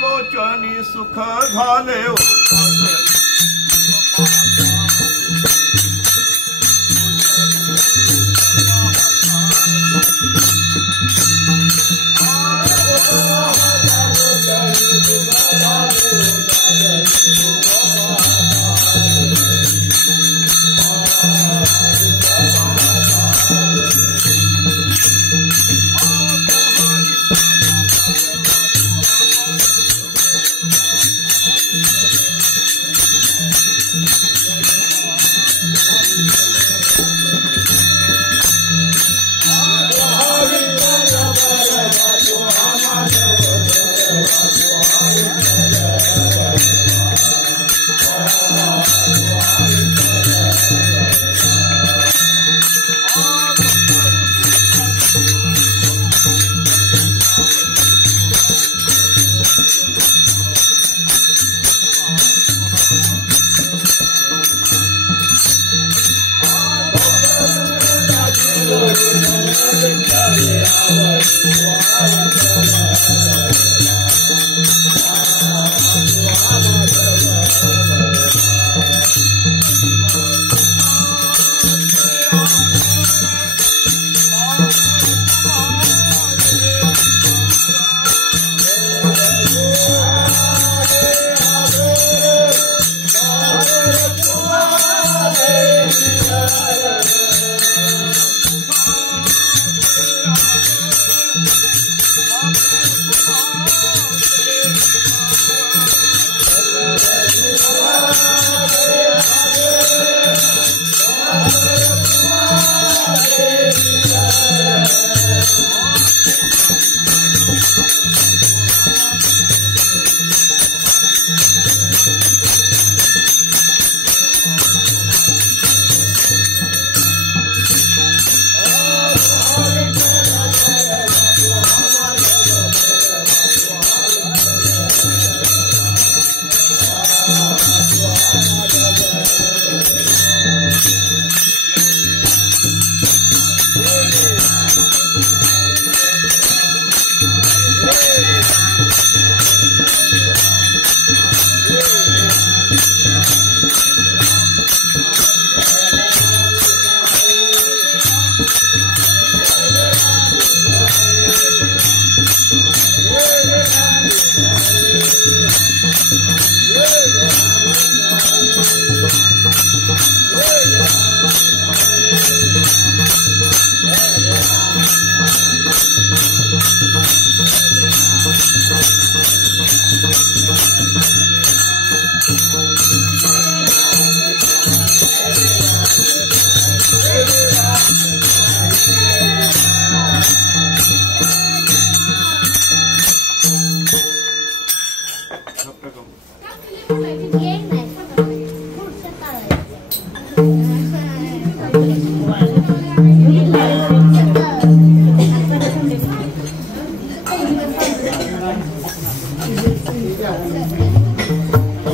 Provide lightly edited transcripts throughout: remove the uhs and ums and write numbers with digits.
लोचनी सुख झाले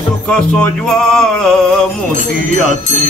सुख सोज्वाळ मोतियाचे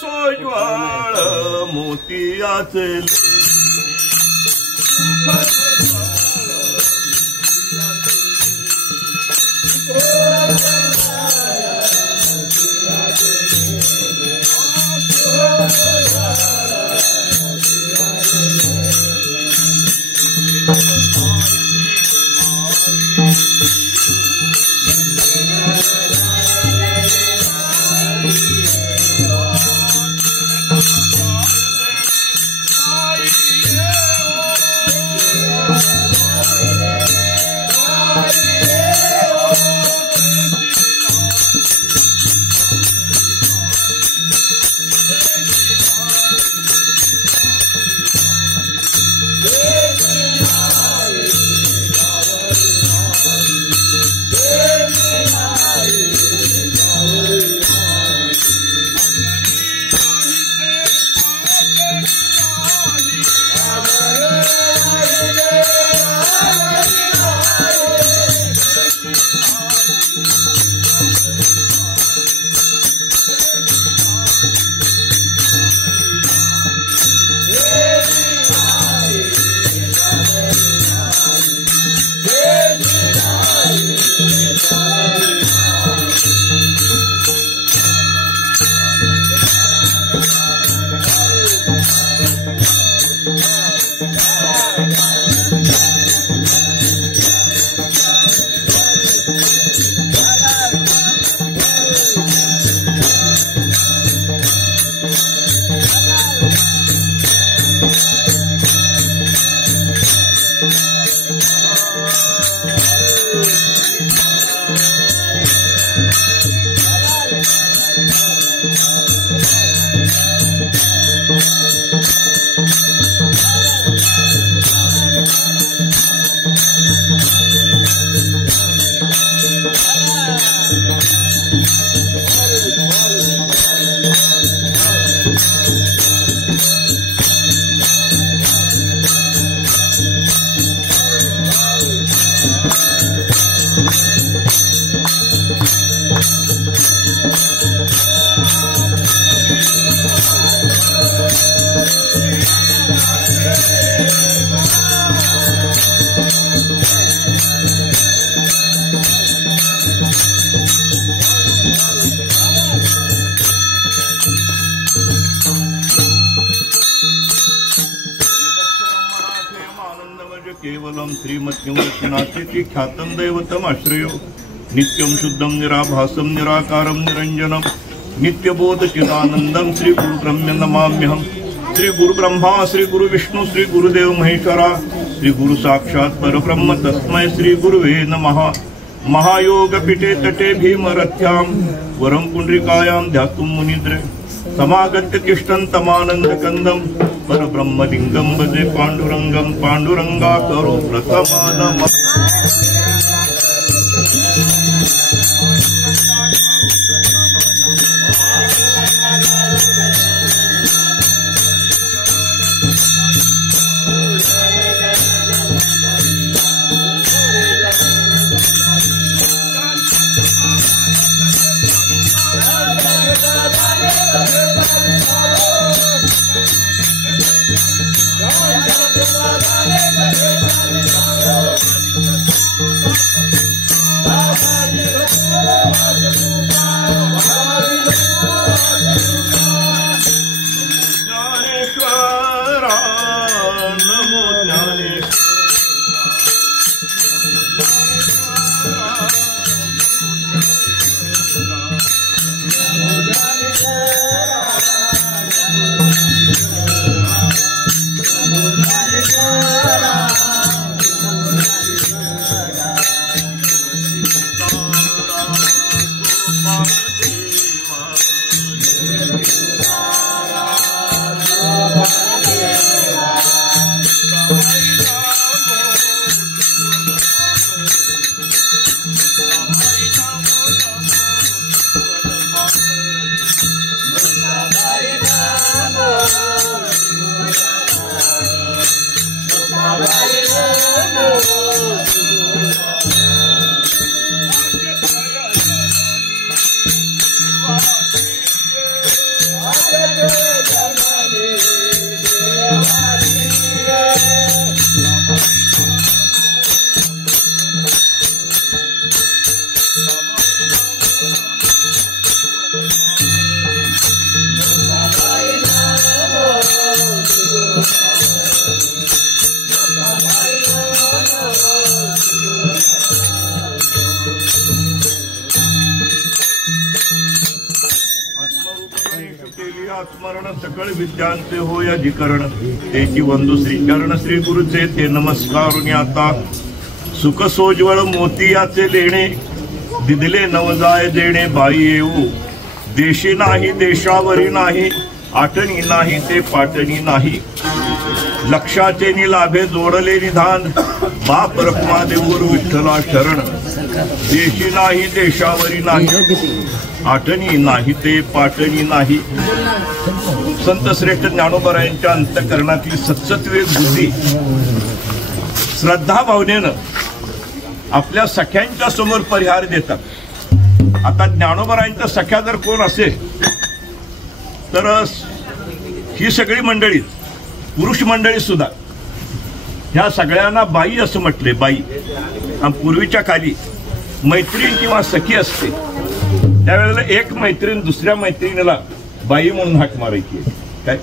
सोज्वळ मोतियाचे केवलम श्रीमत्युनास्ति ख्यातं दैवतम आश्रयो नित्यं शुद्धं निराभासं निराकारं निरंजनम नित्यबोध चिदानंदम श्री गुरु ब्रह्म नमाम्यहम्। श्री गुरु ब्रह्मा श्री गुरु विष्णु श्री गुरुदेव महेश्वरा श्री गुरु साक्षात् परब्रह्म तस्मै श्री गुरुवे नमः। महायोग पीठे तटे भीमरथ्यां वरं पुंडरीकायां ध्यातुं मुनिद्रे समागत्य तिष्ठन्तमानंद कंदम परब्रह्मलिंगं भजे पांडुरंगं पांडुरंगा करो प्रथमानम। स्मरण सकळ विद्यांचे होय अधिकरण तेची वंदू श्रीचरण श्री गुरुचे ते नमस्कारुनी आता सुख सोज्वळ मोतियाचे लेणे दिदले नवजाय देणे बाई येऊ देशी नाही देशावरी नाही आठणी नाही ते पाटणी नाही लक्षाचे निलाभे जोडले निधान बाप रखमा देऊर विठ्ठला शरण देशी नाही देशावरी नाही आठणी नाही ते पाटणी नाही। संत श्रेष्ठ ज्ञानोबरायांच्या अंतःकरणातली सत्सत्वे बुद्धी श्रद्धा भावनेनं आपल्या सख्यांच्या समोर परिहार देतात। आता ज्ञानोबरायांच्या सख्या जर कोण असेल तर ही सगळी मंडळी पुरुष मंडळी सुद्धा ह्या सगळ्यांना बाई असं म्हटले बाई। आणि पूर्वीच्या काली मैत्रीण किंवा सखी असते त्यावेळेला एक मैत्रीण दुसऱ्या मैत्रिणीला बाई म्हणून हाक मारायची काय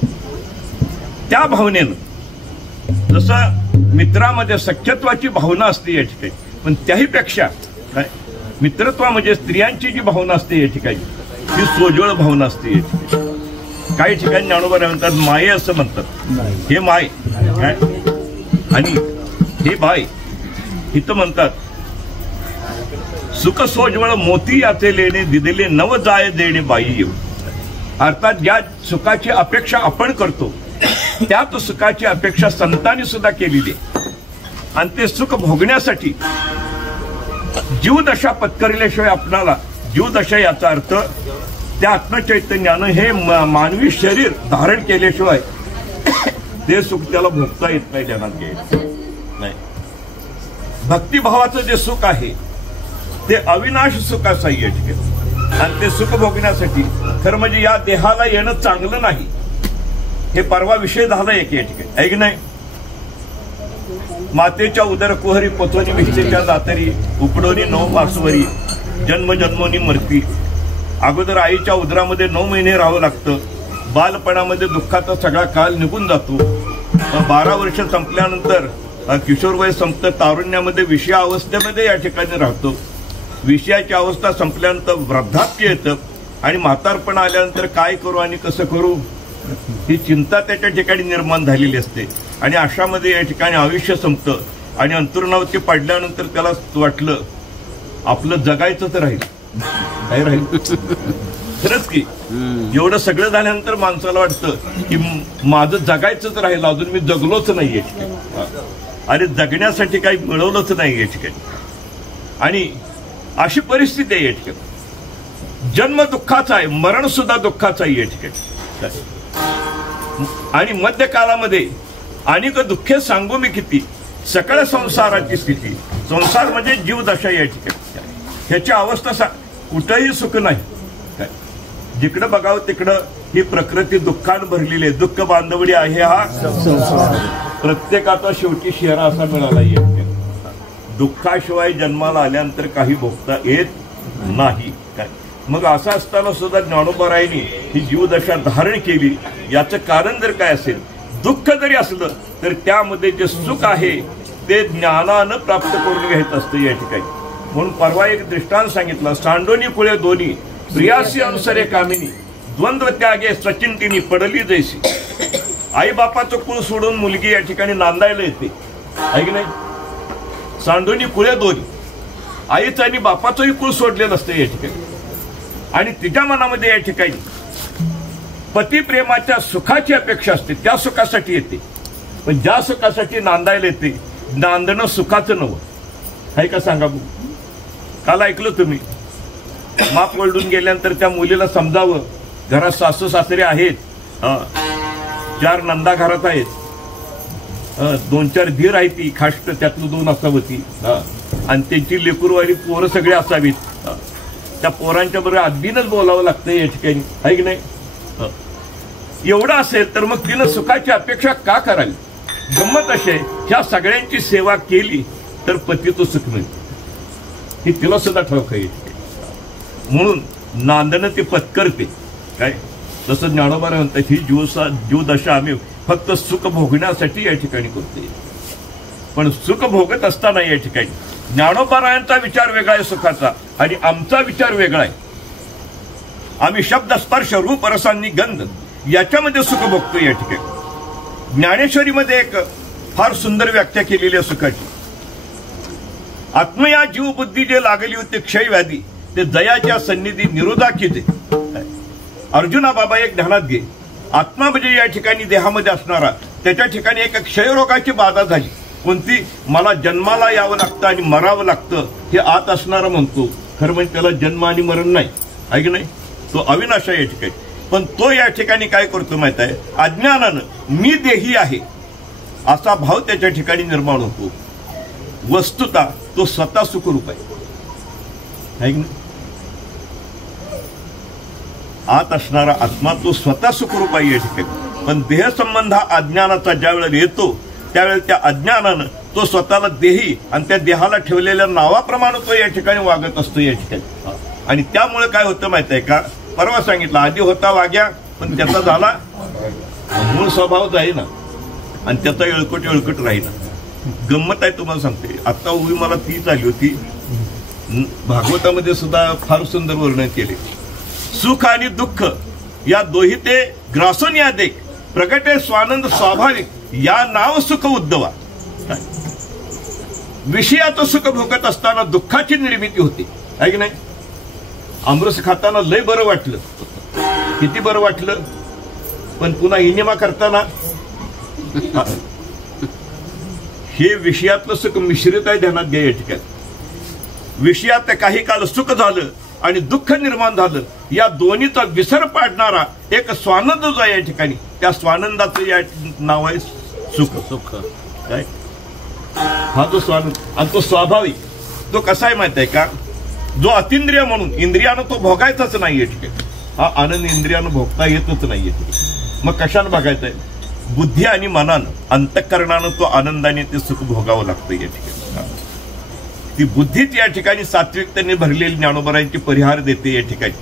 त्या भावनेनं जसं मित्रामध्ये सख्यत्वाची भावना असते या ठिकाणी पण त्याहीपेक्षा काय मित्रत्वामध्ये स्त्रियांची जी भावना असते या ठिकाणी ती सोज्वळ भावना असते या ठिकाणी। काही ठिकाणी ज्ञानोबा म्हणतात माये असं म्हणतात हे माय काय आणि हे बाय इथं म्हणतात सुख सोज्वळ मोती याचे लेणे दिदिले नव जाय देणे बाई येऊ। अर्थात ज्या सुखाची अपेक्षा आपण करतो त्याच सुखाची अपेक्षा संतांनी सुद्धा केलेली आहे. आणि ते सुख भोगण्यासाठी जीवदशा पत्करल्याशिवाय आपणाला, जीवदशा याचा अर्थ त्या आत्मचैतन्यानं हे मानवी शरीर धारण केल्याशिवाय ते सुख त्याला भोगता येत नाही, ध्यानात घ्यायचं नाही. भक्तिभावाचं जे सुख आहे ते अविनाश सुखाचं आहे. आणि ते सुख भोगण्यासाठी खरं म्हणजे या देहाला येणं चांगलं नाही. हे परवा विषय झाला एक या ठिकाणी, आहे की नाही. मातेच्या उदर कुहरी पोथोनी विष्ठेच्या दातरी उपडोनी 9 मासवरी जन्म जन्मोनी मरती. अगोदर आईच्या उदरामध्ये 9 महिने राहावं लागतं. बालपणामध्ये दुःखाचा सगळा काळ निघून जातो. 12 वर्ष संपल्यानंतर किशोरवय संपतं. तारुण्यामध्ये विषया अवस्थेमध्ये या ठिकाणी राहतो. विषयाची अवस्था संपल्यानंतर वृद्धाप्य येतं आणि म्हातारपण आल्यानंतर काय करू आणि कसं करू ही चिंता त्याच्या ठिकाणी निर्माण झालेली असते. आणि अशामध्ये या ठिकाणी आयुष्य संपतं आणि अंतरुणावरती पडल्यानंतर त्याला वाटलं आपलं जगायचंच राहील, काय राहील. खरंच की एवढं सगळं झाल्यानंतर माणसाला वाटतं की माझं जगायचंच राहील, अजून मी जगलोच नाही या ठिकाणी. अरे जगण्यासाठी काही मिळवलंच नाही या ठिकाणी. आणि अशी परिस्थिती आहे या ठिकाणी. जन्म दुःखाचा आहे, मरण सुद्धा दुःखाचा आहे या ठिकाणी. आणि मध्यकाळामध्ये अनेक दुःखे सांगू मी किती, सकळ संसाराची स्थिती. संसार म्हणजे जीवदशा या ठिकाणी. ह्याची अवस्था कुठंही सुख नाही. जिकडं बघावं तिकडं ही प्रकृती दुःखानं भरलेली आहे. दुःख बांधवडी आहे हा संसार. प्रत्येकाचा शेवटी शेरा असा मिळाला आहे. दुःखाशिवाय जन्माला आल्यानंतर काही भोगता येत नाही. काय मग असं असताना सुद्धा ज्ञानोबारायांनी ही जीवदशा धारण केली. याचं कारण जर काय असेल, दुःख जरी असलं तर त्यामध्ये जे सुख आहे ते ज्ञानानं प्राप्त करून घ्यायचं असतं या ठिकाणी. म्हणून परवा एक दृष्टांत सांगितलं. सांडोनी कुळे दोन्ही प्रियासी अनुसरे कामिनी द्वंद्व त्यागे सचिंतिनी पडली जैसी. आई बापाचं कुळ सोडून मुलगी या ठिकाणी नांदायला येते, आहे की नाही. सांडोनी कुळे दोन्ही, आईचं आणि बापाचंही कुळ सोडलेलं असतं या ठिकाणी. आणि तिच्या मनामध्ये या ठिकाणी पतिप्रेमाच्या सुखाची अपेक्षा असते, त्या सुखासाठी येते. पण ज्या सुखासाठी नांदायला येते, नांदणं सुखाचं नवं, आहे का सांगा. काल ऐकलं तुम्ही, माप वळडून गेल्यानंतर त्या मुलीला समजावं, घरात सासू सासरे आहेत, 4 नंदा घरात आहेत, 2-4 धीर आहेत, ती खाष्ट त्यातलं 2 असावती, आणि त्यांची लेकरूवाली पोरं सगळे असावीत. त्या पोरांच्या बरोबर आधीनच बोलावं लागतं या ठिकाणी, आहे की नाही. एवढं असेल तर मग तिनं सुखाची अपेक्षा का करावी. गंमत असे, ह्या सगळ्यांची सेवा केली तर पतीचं सुख मिळतं, ही तिला सुद्धा ठाऊक आहे. म्हणून नांदणं ती पत्करते. काय तसं ज्ञानोबा म्हणतात, ही जीवदशा आम्ही फक्त सुख भोगण्यासाठी या ठिकाणी करते. पण सुख भोगत असताना या ठिकाणी ज्ञानोबारायांचा विचार वेगळा आहे सुखाचा, आणि आमचा विचार वेगळा आहे. आम्ही शब्द स्पर्श रूप रसांनी गंध याच्यामध्ये सुख भोगतो या ठिकाणी. ज्ञानेश्वरीमध्ये एक फार सुंदर व्याख्या केलेली आहे सुखाची. आत्मया जीव बुद्धी जे लागली होते क्षय व्याधी, ते दयाच्या सन्निधी निरोधा किते. अर्जुना बाबा एक ध्यानात घे, आत्मा म्हणजे या ठिकाणी देहामध्ये असणारा, त्याच्या ठिकाणी एक क्षयरोगाची बाधा झाली. कोणती, मला जन्माला यावं लागतं आणि मरावं लागतं हे आत असणारा म्हणतो. खरं म्हणजे त्याला जन्म आणि मरण नाही, आहे की नाही. तो अविनाश आहे या ठिकाणी. पण तो या ठिकाणी काय करतो माहित आहे, अज्ञानानं मी देही आहे असा भाव त्याच्या ठिकाणी निर्माण होतो. वस्तुता तो स्वतः सुखरूप आहे की नाही. आत असणारा आत्मा तो स्वतः सुखरूप आहे या ठिकाणी. पण देह संबंध हा अज्ञानाचा ज्या वेळेला येतो त्यावेळेला त्या अज्ञानानं तो स्वतःला देही आणि त्या देहाला ठेवलेल्या नावाप्रमाणे तो या ठिकाणी वागत असतो या ठिकाणी. आणि त्यामुळे काय होतं माहित आहे का, परवा सांगितलं, आधी होता वाग्या पण त्याचा झाला मूळ स्वभाव जाईना आणि त्याचा एळकट राहीना. गंमत आहे तुम्हाला सांगते. आता उभी मला तीच आली होती. भागवतामध्ये सुद्धा फार सुंदर वर्णन केले. सुख आणि दुःख या दोही ते ग्रासून या देख प्रगटे स्वानंद स्वाभाविक या नाव सुख उद्धवा. विषयाचं सुख भोगत असताना दुःखाची निर्मिती होते, आहे की नाही. आमरस खाताना लय बरं वाटलं, किती बरं वाटलं. पण पुन्हा इनिमा करताना हे विषयातलं सुख मिश्रित आहे, ध्यानात घ्या. या ठिकाणी विषयात काही काळ सुख झालं आणि दुःख निर्माण झालं, या दोन्हीचा विसर पाडणारा एक स्वानंद जो आहे या ठिकाणी, त्या स्वानंदाचं या नाव आहे सुख. सुख काय हा जो स्वानंद, आणि तो स्वाभाविक, तो कसा आहे माहित आहे का, जो अतिंद्रिय म्हणून इंद्रियानं तो भोगायचाच नाही या ठिकाणी. हा आनंद इंद्रियानं भोगता येतच नाही या ठिकाणी. मग कशानं बघायचं आहे, बुद्धी आणि मनानं अंतःकरणानं तो आनंदाने ते सुख भोगावं लागतं या ठिकाणी. ती बुद्धीच या ठिकाणी सात्विकतेने भरलेली ज्ञानोबरांची परिहार देते या ठिकाणी.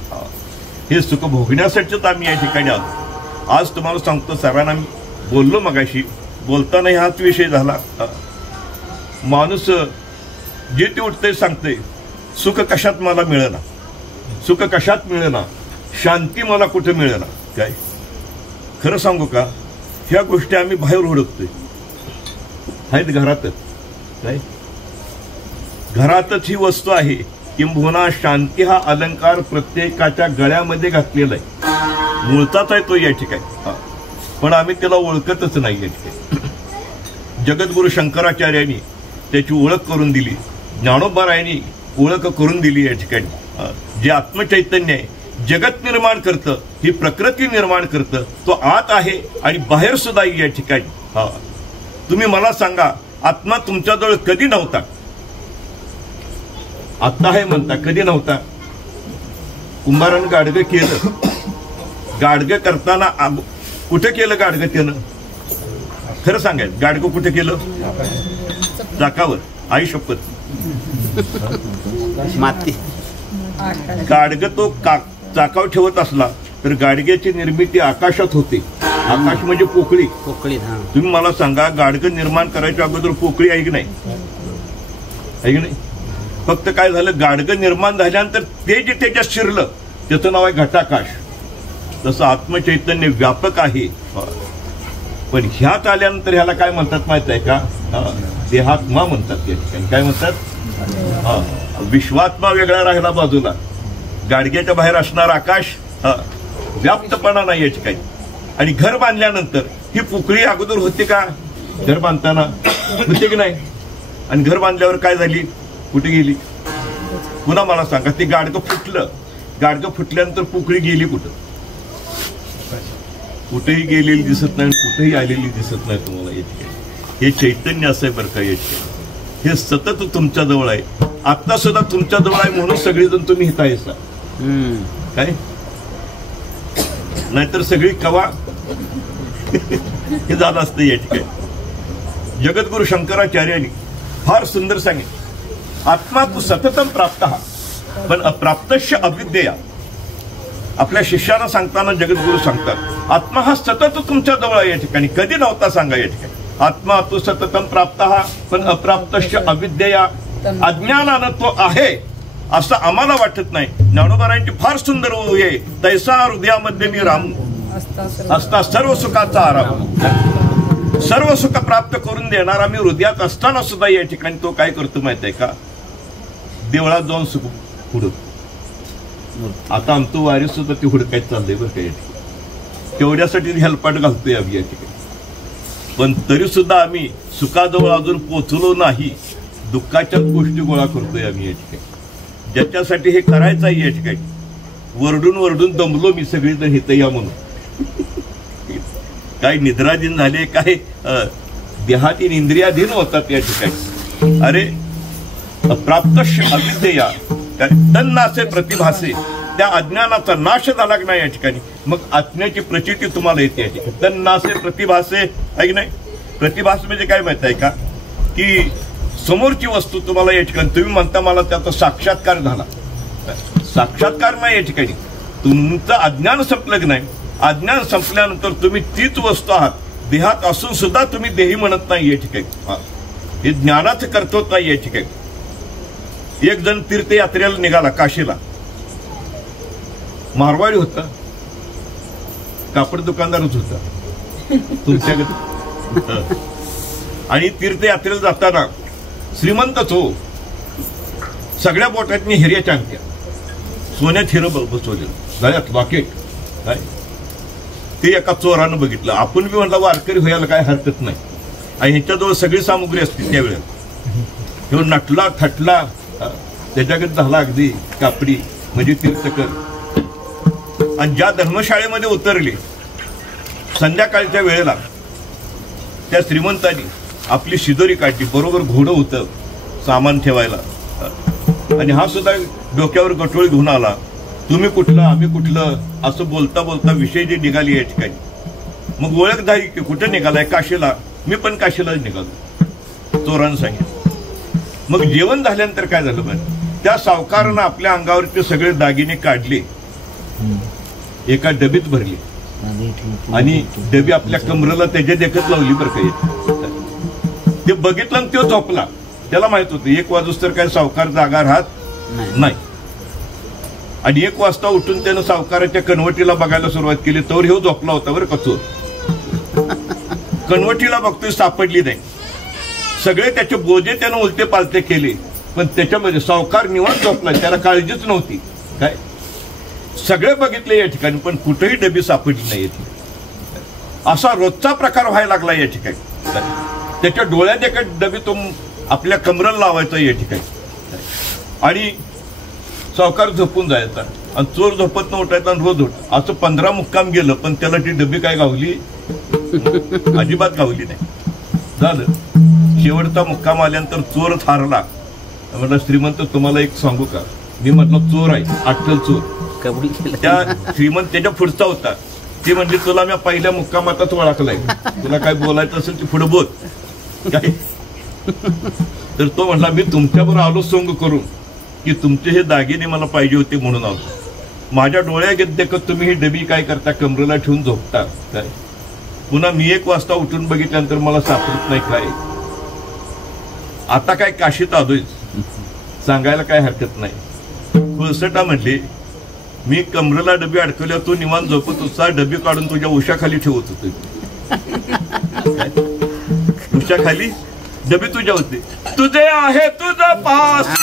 हे सुख भोगण्यासाठीच आम्ही या ठिकाणी आलो. आज तुम्हाला सांगतो, सरांना मी बोललो मगाशी, बोलताना हाच विषय झाला. माणूस जे ते उठते सांगते, सुख कशात मला मिळेना, सुख कशात मिळेना, शांती मला कुठे मिळेना. काय खरं सांगू का, ह्या गोष्टी आम्ही बाहेर हुडकतोय, आहेत घरातच. काय घरातच ही वस्तू आहे. किंबहुना शांती हा अलंकार प्रत्येकाच्या गळ्यामध्ये घातलेला आहे, मूळचाच आहे तो या ठिकाणी. पण आम्ही त्याला ओळखतच नाही या ठिकाणी. जगद्गुरु शंकराचार्यांनी त्याची ओळख करून दिली, ज्ञानोबारायांनी ओळख करून दिली या ठिकाणी. जे आत्मचैतन्य आहे, जगत निर्माण करतं, ही प्रकृती निर्माण करतं, तो आत आहे आणि बाहेर सुद्धा या ठिकाणी. तुम्ही मला सांगा, आत्मा तुमच्याजवळ कधी नव्हता? आत्ता आहे म्हणता, कधी नव्हता? कुंभारानं गाडगं केलं, गाडगं करताना कुठं केलं गाडगं त्यानं? खरं सांगायचं, गाडगं कुठं केलं? चाकावर. आई शपथ, माती. गाडगं तो चाकावर ठेवत असला तर गाडग्याची निर्मिती आकाशात होते. आकाश म्हणजे पोकळी. पोकळी. तुम्ही मला सांगा, गाडगं निर्माण करायच्या अगोदर पोकळी आहे की नाही? आहे की नाही? फक्त काय झालं, गाडगं निर्माण झाल्यानंतर ते जे त्याच्यात शिरलं त्याचं नाव आहे घटाकाश. तसं आत्मचैतन्य व्यापक आहे. पण ह्यात आल्यानंतर ह्याला काय म्हणतात माहित आहे का? देहात्मा म्हणतात. या ठिकाणी काय म्हणतात? विश्वात्मा वेगळा राहिला बाजूला, गाडग्याच्या बाहेर असणार आकाश व्याप्तपणा नाही या ठिकाणी. आणि घर बांधल्यानंतर ही पोकळी अगोदर होती का? घर बांधताना होते की नाही? आणि घर बांधल्यावर काय झाली, कुठे गेली? पुन्हा मला सांगा, ते गाडगं फुटलं, गाडगं फुटल्यानंतर पोकळी गेली कुठं? कुठेही गेलेली दिसत नाही, कुठेही आलेली दिसत नाही तुम्हाला या ठिकाणी. हे चैतन्य असं आहे बरं का या ठिकाणी. हे सतत तुमच्या जवळ आहे, आता सुद्धा तुमच्या जवळ आहे, म्हणून सगळेजण तुम्ही हित आहेसा. काय नाहीतर सगळी कवा हे झालं असतं या ठिकाणी. जगद्गुरु शंकराचार्यांनी फार सुंदर सांगितलं, आत्मा तू सततम प्राप्त पण अप्राप्तश्य अविद्यया. आपल्या शिष्याला सांगताना जगद्गुरु सांगतात, आत्मा हा सतत तुमच्या जवळ आहे या ठिकाणी, कधी नव्हता सांगा या ठिकाणी. आत्मा तू सततम प्राप्त पण अप्राप्तश्य अविद्यया. अज्ञानानं तो आहे असं आम्हाला वाटत नाही. ज्ञानोबारायांची फार सुंदर आहे, तैसा हृदयामध्ये मी राम असता सर्व सुखाचा आराम. सर्व सुख प्राप्त करून देणारा मी हृदयात असताना सुद्धा या ठिकाणी तो काय करतो माहित आहे का? देवळात जाऊन सुख हुडक. आता आमचं वारी सुद्धा ते हुडकायचं चाललंय बरं का या ठिकाणी. तेवढ्यासाठी हेलपाट घालतोय आम्ही या ठिकाणी. पण तरी सुद्धा आम्ही सुखाजवळ अजून पोचलो नाही, दुःखाच्याच गोष्टी गोळा करतोय आम्ही या ठिकाणी. ज्याच्यासाठी हे करायचं आहे या ठिकाणी, वरडून वरडून दमलो मी, सगळेजण हित या म्हणून. काय निद्राधीन झाले, काय देहातीन इंद्रियाधीन होतात या ठिकाणी. अरे अप्राप्तश्य अविद्यया, तन्नासे प्रतिभासे. त्या अज्ञानाचा नाश झाला की नाही या ठिकाणी, मग आत्म्याची प्रचिती तुम्हाला येते या ठिकाणी. तन्नासे प्रतिभासे आहे की नाही? प्रतिभास म्हणजे काय माहित आहे का? की समोरची वस्तू तुम्हाला या ठिकाणी, तुम्ही म्हणता मला त्याचा साक्षात्कार झाला. साक्षात्कार नाही या ठिकाणी, तुमचं अज्ञान संपलं की नाही. अज्ञान संपल्यानंतर तुम्ही तीच वस्तू आहात, देहात असून सुद्धा तुम्ही देही म्हणत नाही या ठिकाणी. हे ज्ञानाचं कर्तव्य नाही या ठिकाणी. एक जण तीर्थयात्रेला निघाला काशीला, मारवाडी होता, कापड दुकानदारच होता तुमच्याकडे. आणि तीर्थयात्रेला जाताना श्रीमंतच हो, सगळ्या बोटातनी हिऱ्याच्या अंगठ्या, सोन्यात हिरं बसवलेलं, गळ्यात लॉकेट, काय ते एका चोरानं बघितलं. आपण बी म्हटलं वारकरी व्हायला काय हरकत नाही, आणि ह्याच्याजवळ सगळी सामुग्री असते त्यावेळेला. ह्यो नटला थटला, त्याच्याकडे झाला अगदी कापडी म्हणजे तीर्थकर. आणि ज्या धर्मशाळेमध्ये उतरले संध्याकाळच्या वेळेला त्या श्रीमंतांनी आपली शिदोरी काढली, बरोबर घोडं होतं सामान ठेवायला, आणि हा सुद्धा डोक्यावर गटोळी घेऊन आला. तुम्ही कुठलं आम्ही कुठलं असं बोलता बोलता विषय जे निघाली या ठिकाणी. मग ओळख झाली की कुठं निघालाय? काशीला. मी पण काशीलाच निघालो, चोरानं सांगितलं. मग जेवण झाल्यानंतर काय झालं पाहिजे, त्या सावकारानं आपल्या अंगावरचे सगळे दागिने काढले, एका डबीत भरले, आणि डबी आपल्या कमरेला त्याच्या देखत लावली बरं काही. ते बघितलं आणि तो झोपला. त्याला माहित होतं 1 वाजूस तर काय सावकार जागा राहत नाही. आणि 1 वाजता उठून त्यानं सावकाराच्या कनवटीला बघायला सुरुवात केली. तर ह्यो झोपला होता बरं का चोर. कनवटीला बघतोय, सापडली नाही. सगळे त्याचे बोजे त्यानं उलटे पालते केले, पण त्याच्यामध्ये सावकार निवांत झोपला, त्याला काळजीच नव्हती. काय सगळे बघितले या ठिकाणी, पण कुठेही डबी सापडली नाही. असा रोजचा प्रकार व्हायला लागला या ठिकाणी. त्याच्या डोळ्यात एका डबी तो आपल्या कमरेला लावायचा या ठिकाणी, आणि सावकार झोपून जायचा, आणि चोर झोपत न उठायचा, आणि रोज उठ. असं 15 मुक्काम गेलं, पण त्याला ती डबी काय गावली? अजिबात गावली नाही. झालं. शेवटचा मुक्काम आल्यानंतर चोरच हारला. म्हटलं श्रीमंत तुम्हाला एक सांगू का? मी म्हटलं चोर आहे, अट्टल चोर. त्या श्रीमंत त्याच्या पुढचा होता. ते म्हणजे तुला मी पहिल्या मुक्कामातच ओळखलाय, तुला काय बोलायचं असेल ते पुढे बोल. काय तर तो म्हटला मी तुमच्याबरोबर आलो सोंग करून की तुमचे हे दागिने मला पाहिजे होते म्हणून आलो. माझ्या डोळ्या घेत देखत तुम्ही ही डबी काय करता, कमरेला ठेवून झोपता काय? पुन्हा मी 1 वाजता उठून बघितल्यानंतर मला सापडत नाही काय? आता काय काशीत आलोय, सांगायला काय हरकत नाही. खुळसटा म्हणले मी कमरेला डबी अडकवल्या, तू निवांत झोपत होता, डबी काढून तुझ्या उशाखाली ठेवत होतो. उशाखाली डबी तुझ्या होते. तुझे आहे तुझा पास,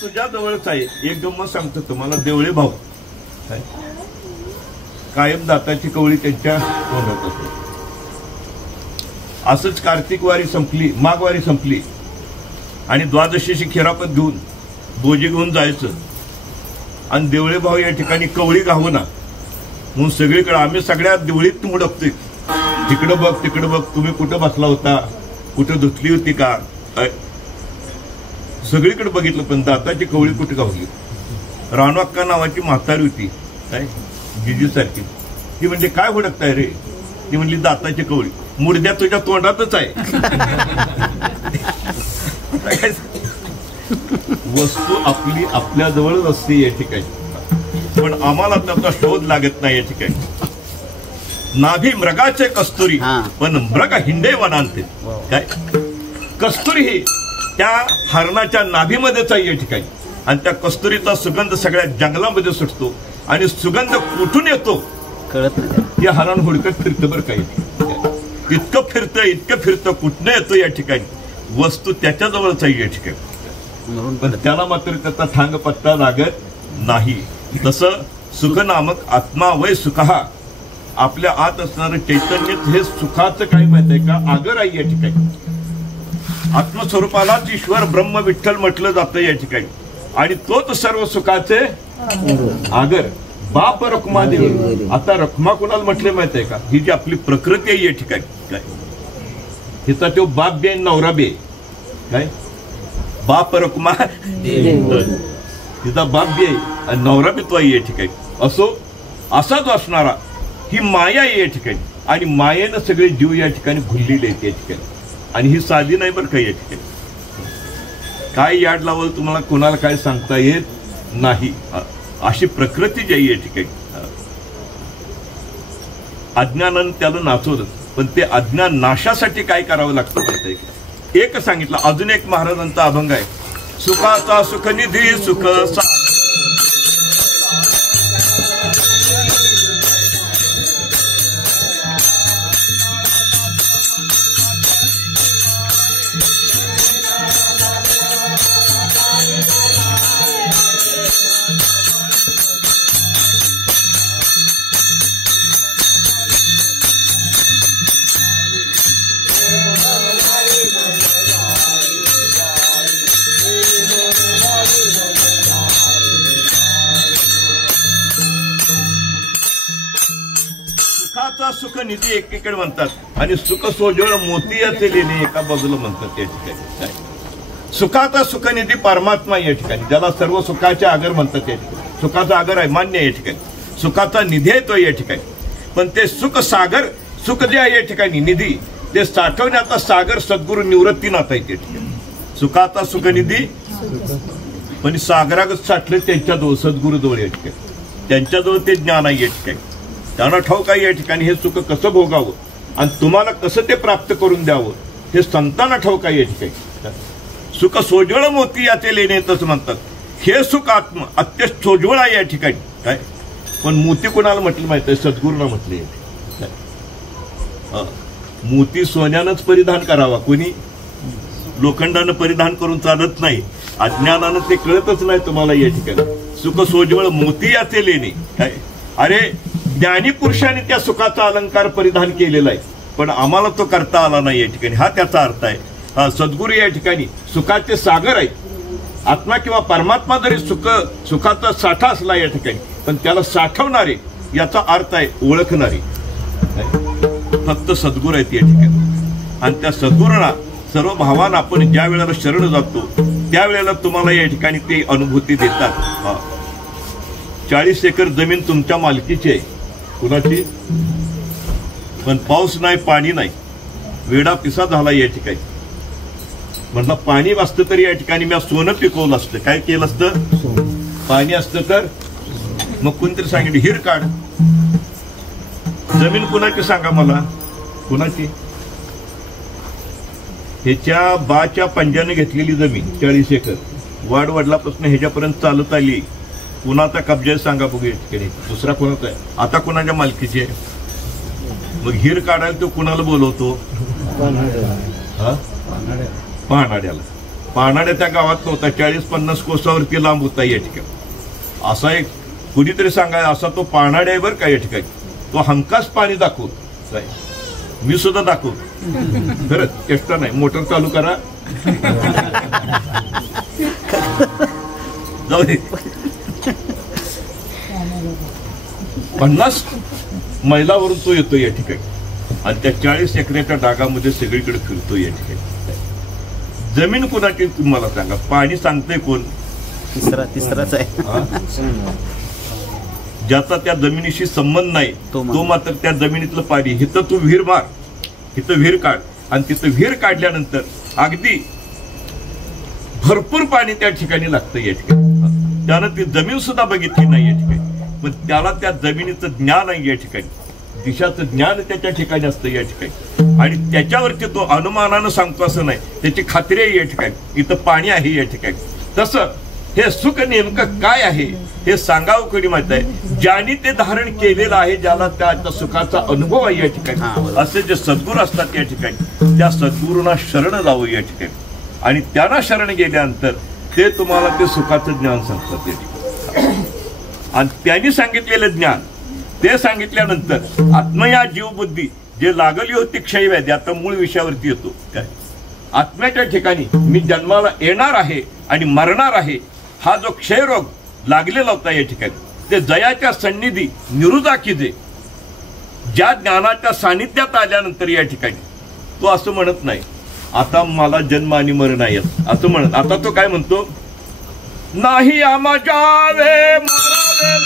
तुझ्या जवळच आहे. एक गंमत सांगतो तुम्हाला. देवळे भाऊ कायम दाताची कवळी त्यांच्या तोंडात असते. असंच कार्तिक वारी संपली, माघवारी संपली, आणि द्वादशीची खिरापत घेऊन बोजे घेऊन जायचं, आणि देवळे भाऊ या ठिकाणी कवळी घावना म्हणून सगळीकडे आम्ही सगळ्या देवळीत मुडकतोय. तिकडं बघ तिकडं बघ, तुम्ही कुठं बसला होता, कुठं धुतली होती का? सगळीकडे बघितलं, पण दाताची कवळी कुठे गावली. रानोअक्का नावाची म्हातारी होती काय जिजीसारखी. ती म्हणजे काय हुडकताय रे? ती म्हणली दाताची कवळी. मुडद्या तुझ्या तोंडातच आहे. वस्तू आपली आपल्या जवळच असते या ठिकाणी, पण आम्हाला त्याचा शोध लागत नाही या ठिकाणी. नाभी मृगाचे कस्तुरी, पण मृग हिंडे वनांते. काय कस्तुरी ही त्या हरणाच्या नाभीमध्येच आहे या ठिकाणी, आणि त्या कस्तुरीचा सुगंध सगळ्या जंगलामध्ये सुटतो, आणि सुगंध कुठून येतो कळत नाही. हे हरण हुडकत फिरतं बरं काही. इतकं फिरतं कुठनं येतो या ठिकाणी. वस्तू त्याच्याजवळच आहे या ठिकाणी, पण त्याला मात्र त्याचा थांग पत्ता लागत नाही. तसं सुख नामक आत्मा वय सुखहा, आपल्या आत असणारं चैतन्य हे सुखाचं काय माहित आहे का? आगर आहे या ठिकाणी. आत्मस्वरूपालाच ईश्वर ब्रह्म विठ्ठल म्हटलं जातं या ठिकाणी, आणि तोच सर्व सुखाचे आगर. बाप रखमा देव. आता रखमा कोणाला म्हटले माहित आहे का? ही जी आपली प्रकृती आहे या ठिकाणी, काय हिचा तो बाप बे नवरा बे. काय बाप रखमा तिचा बाप बी आहे, नवरा बी तो आहे या ठिकाणी. असो असाच असणारा ही माया आहे या ठिकाणी. आणि मायेनं सगळे जीव या ठिकाणी भुललेले आहेत या ठिकाणी. आणि ही साधी नाही बरं का या ठिकाणी. काय याड लावलं तुम्हाला कोणाला काय सांगता येत नाही, अशी प्रकृती जी आहे या ठिकाणी. अज्ञानानं त्याला नाचवलं, पण ते अज्ञान नाशासाठी काय करावं लागतं माहिती आहे. एक सांगितलं. अजून एक महाराजांचा अभंग आहे. सुखाचा सुखनिधी सुख सुखनिधी एकीकडे म्हणतात आणि सुख सोजवळ मोतियाचे लेणे एका बाजूला म्हणतात या ठिकाणी. सुखाचा सुखनिधी परमात्मा या ठिकाणी, ज्याला सर्व सुखाचे आगर म्हणतात या ठिकाणी. सुखाचा आगर आहे मान्य या ठिकाणी, सुखाचा निधी आहे तो या ठिकाणी. पण ते सुख सागर, सुख जे आहे या ठिकाणी निधी, ते साठवण्याचा सागर सद्गुरू निवृत्तीनाथ आहे या ठिकाणी. सुखाचा सुखनिधी पण सागरागत साठले त्यांच्याजवळ, सद्गुरूजवळ या ठिकाणी. त्यांच्याजवळ ते ज्ञान आहे या ठिकाणी. त्यांना ठाऊक आहे या ठिकाणी हे सुख कसं भोगावं आणि तुम्हाला कसं ते प्राप्त करून द्यावं हे संतांना ठाऊक आहे या ठिकाणी. सुख सोज्वळ मोती याचे लेणे तसं म्हणतात. हे सुख आत्म अत्यंत सोज्वळ आहे या ठिकाणी. काय पण मोती कोणाला म्हटलं माहिती आहे? सद्गुरूला म्हटले. मोती सोन्यानंच परिधान करावा, कोणी लोखंडानं परिधान करून चालत नाही. अज्ञानानं ते कळतच नाही तुम्हाला या ठिकाणी. सुख सोज्वळ मोती याचे लेणे. काय अरे ज्ञानी पुरुषाने त्या सुखाचा अलंकार परिधान केलेला आहे, पण आम्हाला तो करता आला नाही या ठिकाणी. हा त्याचा अर्थ आहे. सद्गुरू या ठिकाणी सुखाचे सागर आहे. आत्मा किंवा परमात्मा जरी सुखाचा साठा असला या ठिकाणी, पण त्याला साठवणारे याचा अर्थ आहे ओळखणारे फक्त सद्गुरू आहेत या ठिकाणी. आणि त्या सद्गुरूंना सर्व भावांना आपण ज्या वेळेला शरण जातो त्यावेळेला तुम्हाला या ठिकाणी ते अनुभूती देतात. 40 एकर जमीन तुमच्या मालकीची आहे, कुणाची? पण पाऊस नाही, पाणी नाही, वेडा पिसा झाला या ठिकाणी. म्हटलं पाणी असतं तरी या ठिकाणी मी सोनं पिकवलं असतं. काय केलं असतं? पाणी असतं तर मग कोणतरी सांगितलं हिर काढ. जमीन कुणाची सांगा मला, कुणाची? ह्याच्या बाच्या पंजाने घेतलेली जमीन 40 एकर वाढ वडलापासून ह्याच्यापर्यंत चालत आली. कुणाचा कब्जा सांगा बघू या ठिकाणी? दुसरा कोणाचा आहे? आता कुणाच्या मालकीची आहे? मग हिर काढायला तो कुणाला बोलवतो? पहाणाड्याला. पहाणाड्या त्या गावात नव्हता, 40-50 कोसावरती लांब होता या ठिकाणी. असा एक कुणीतरी सांगाय असा तो पहाणाड्या आहे बरं का या ठिकाणी. तो हमखास पाणी दाखवतो. मी सुद्धा दाखवतो खरंच, चेष्टा नाही. मोटर चालू करा, जाऊ दे. 50 मैलावरून तो येतो या ठिकाणी आणि त्या 40 एकराच्या डागामध्ये सगळीकडे फिरतो या ठिकाणी. जमीन कोणाची तुम्हाला सांगा? पाणी सांगतंय कोण? तिसराच आहे. ज्याचा त्या जमिनीशी संबंध नाही तो मात्र त्या जमिनीतलं पाणी, इथं तू विहीर मार, इथं विहीर काढ आणि तिथं विहीर काढल्यानंतर अगदी भरपूर पाणी त्या ठिकाणी लागतं या ठिकाणी. त्यानं ती जमीन सुद्धा बघितली नाही या ठिकाणी, पण त्याला त्या जमिनीचं ज्ञान आहे या ठिकाणी. दिशाचं ज्ञान त्याच्या ठिकाणी असतं या ठिकाणी आणि त्याच्यावरती तो अनुमानानं सांगतो असं नाही, त्याची खात्री आहे या ठिकाणी. इथं पाणी आहे या ठिकाणी. तसं हे सुख नेमकं काय आहे हे सांगावं कोणी माहित आहे? ज्याने ते धारण केलेलं आहे, ज्याला त्या सुखाचा अनुभव आहे या ठिकाणी, असे जे सद्गुरू असतात या ठिकाणी, त्या सद्गुरूंना शरण जावं या ठिकाणी. आणि त्यांना शरण गेल्यानंतर ते तुम्हाला ते सुखाचं ज्ञान सांगतात या ठिकाणी. आणि त्यांनी सांगितलेलं ज्ञान ते सांगितल्यानंतर आत्मया जीवबुद्धी जे लागली होती क्षयव्याधी, आता मूळ विषयावरती येतो. काय आत्म्याच्या ठिकाणी मी जन्माला येणार आहे आणि मरणार आहे, हा जो क्षयरोग लागलेला होता या ठिकाणी, ते जयाच्या सन्निधी निरुजा किजे, ज्या ज्ञानाच्या सानिध्यात आल्यानंतर या ठिकाणी तो असं म्हणत नाही आता मला जन्म आणि मरण आहे असं म्हणत. आता तो काय म्हणतो? नाही आमा जावे मारावे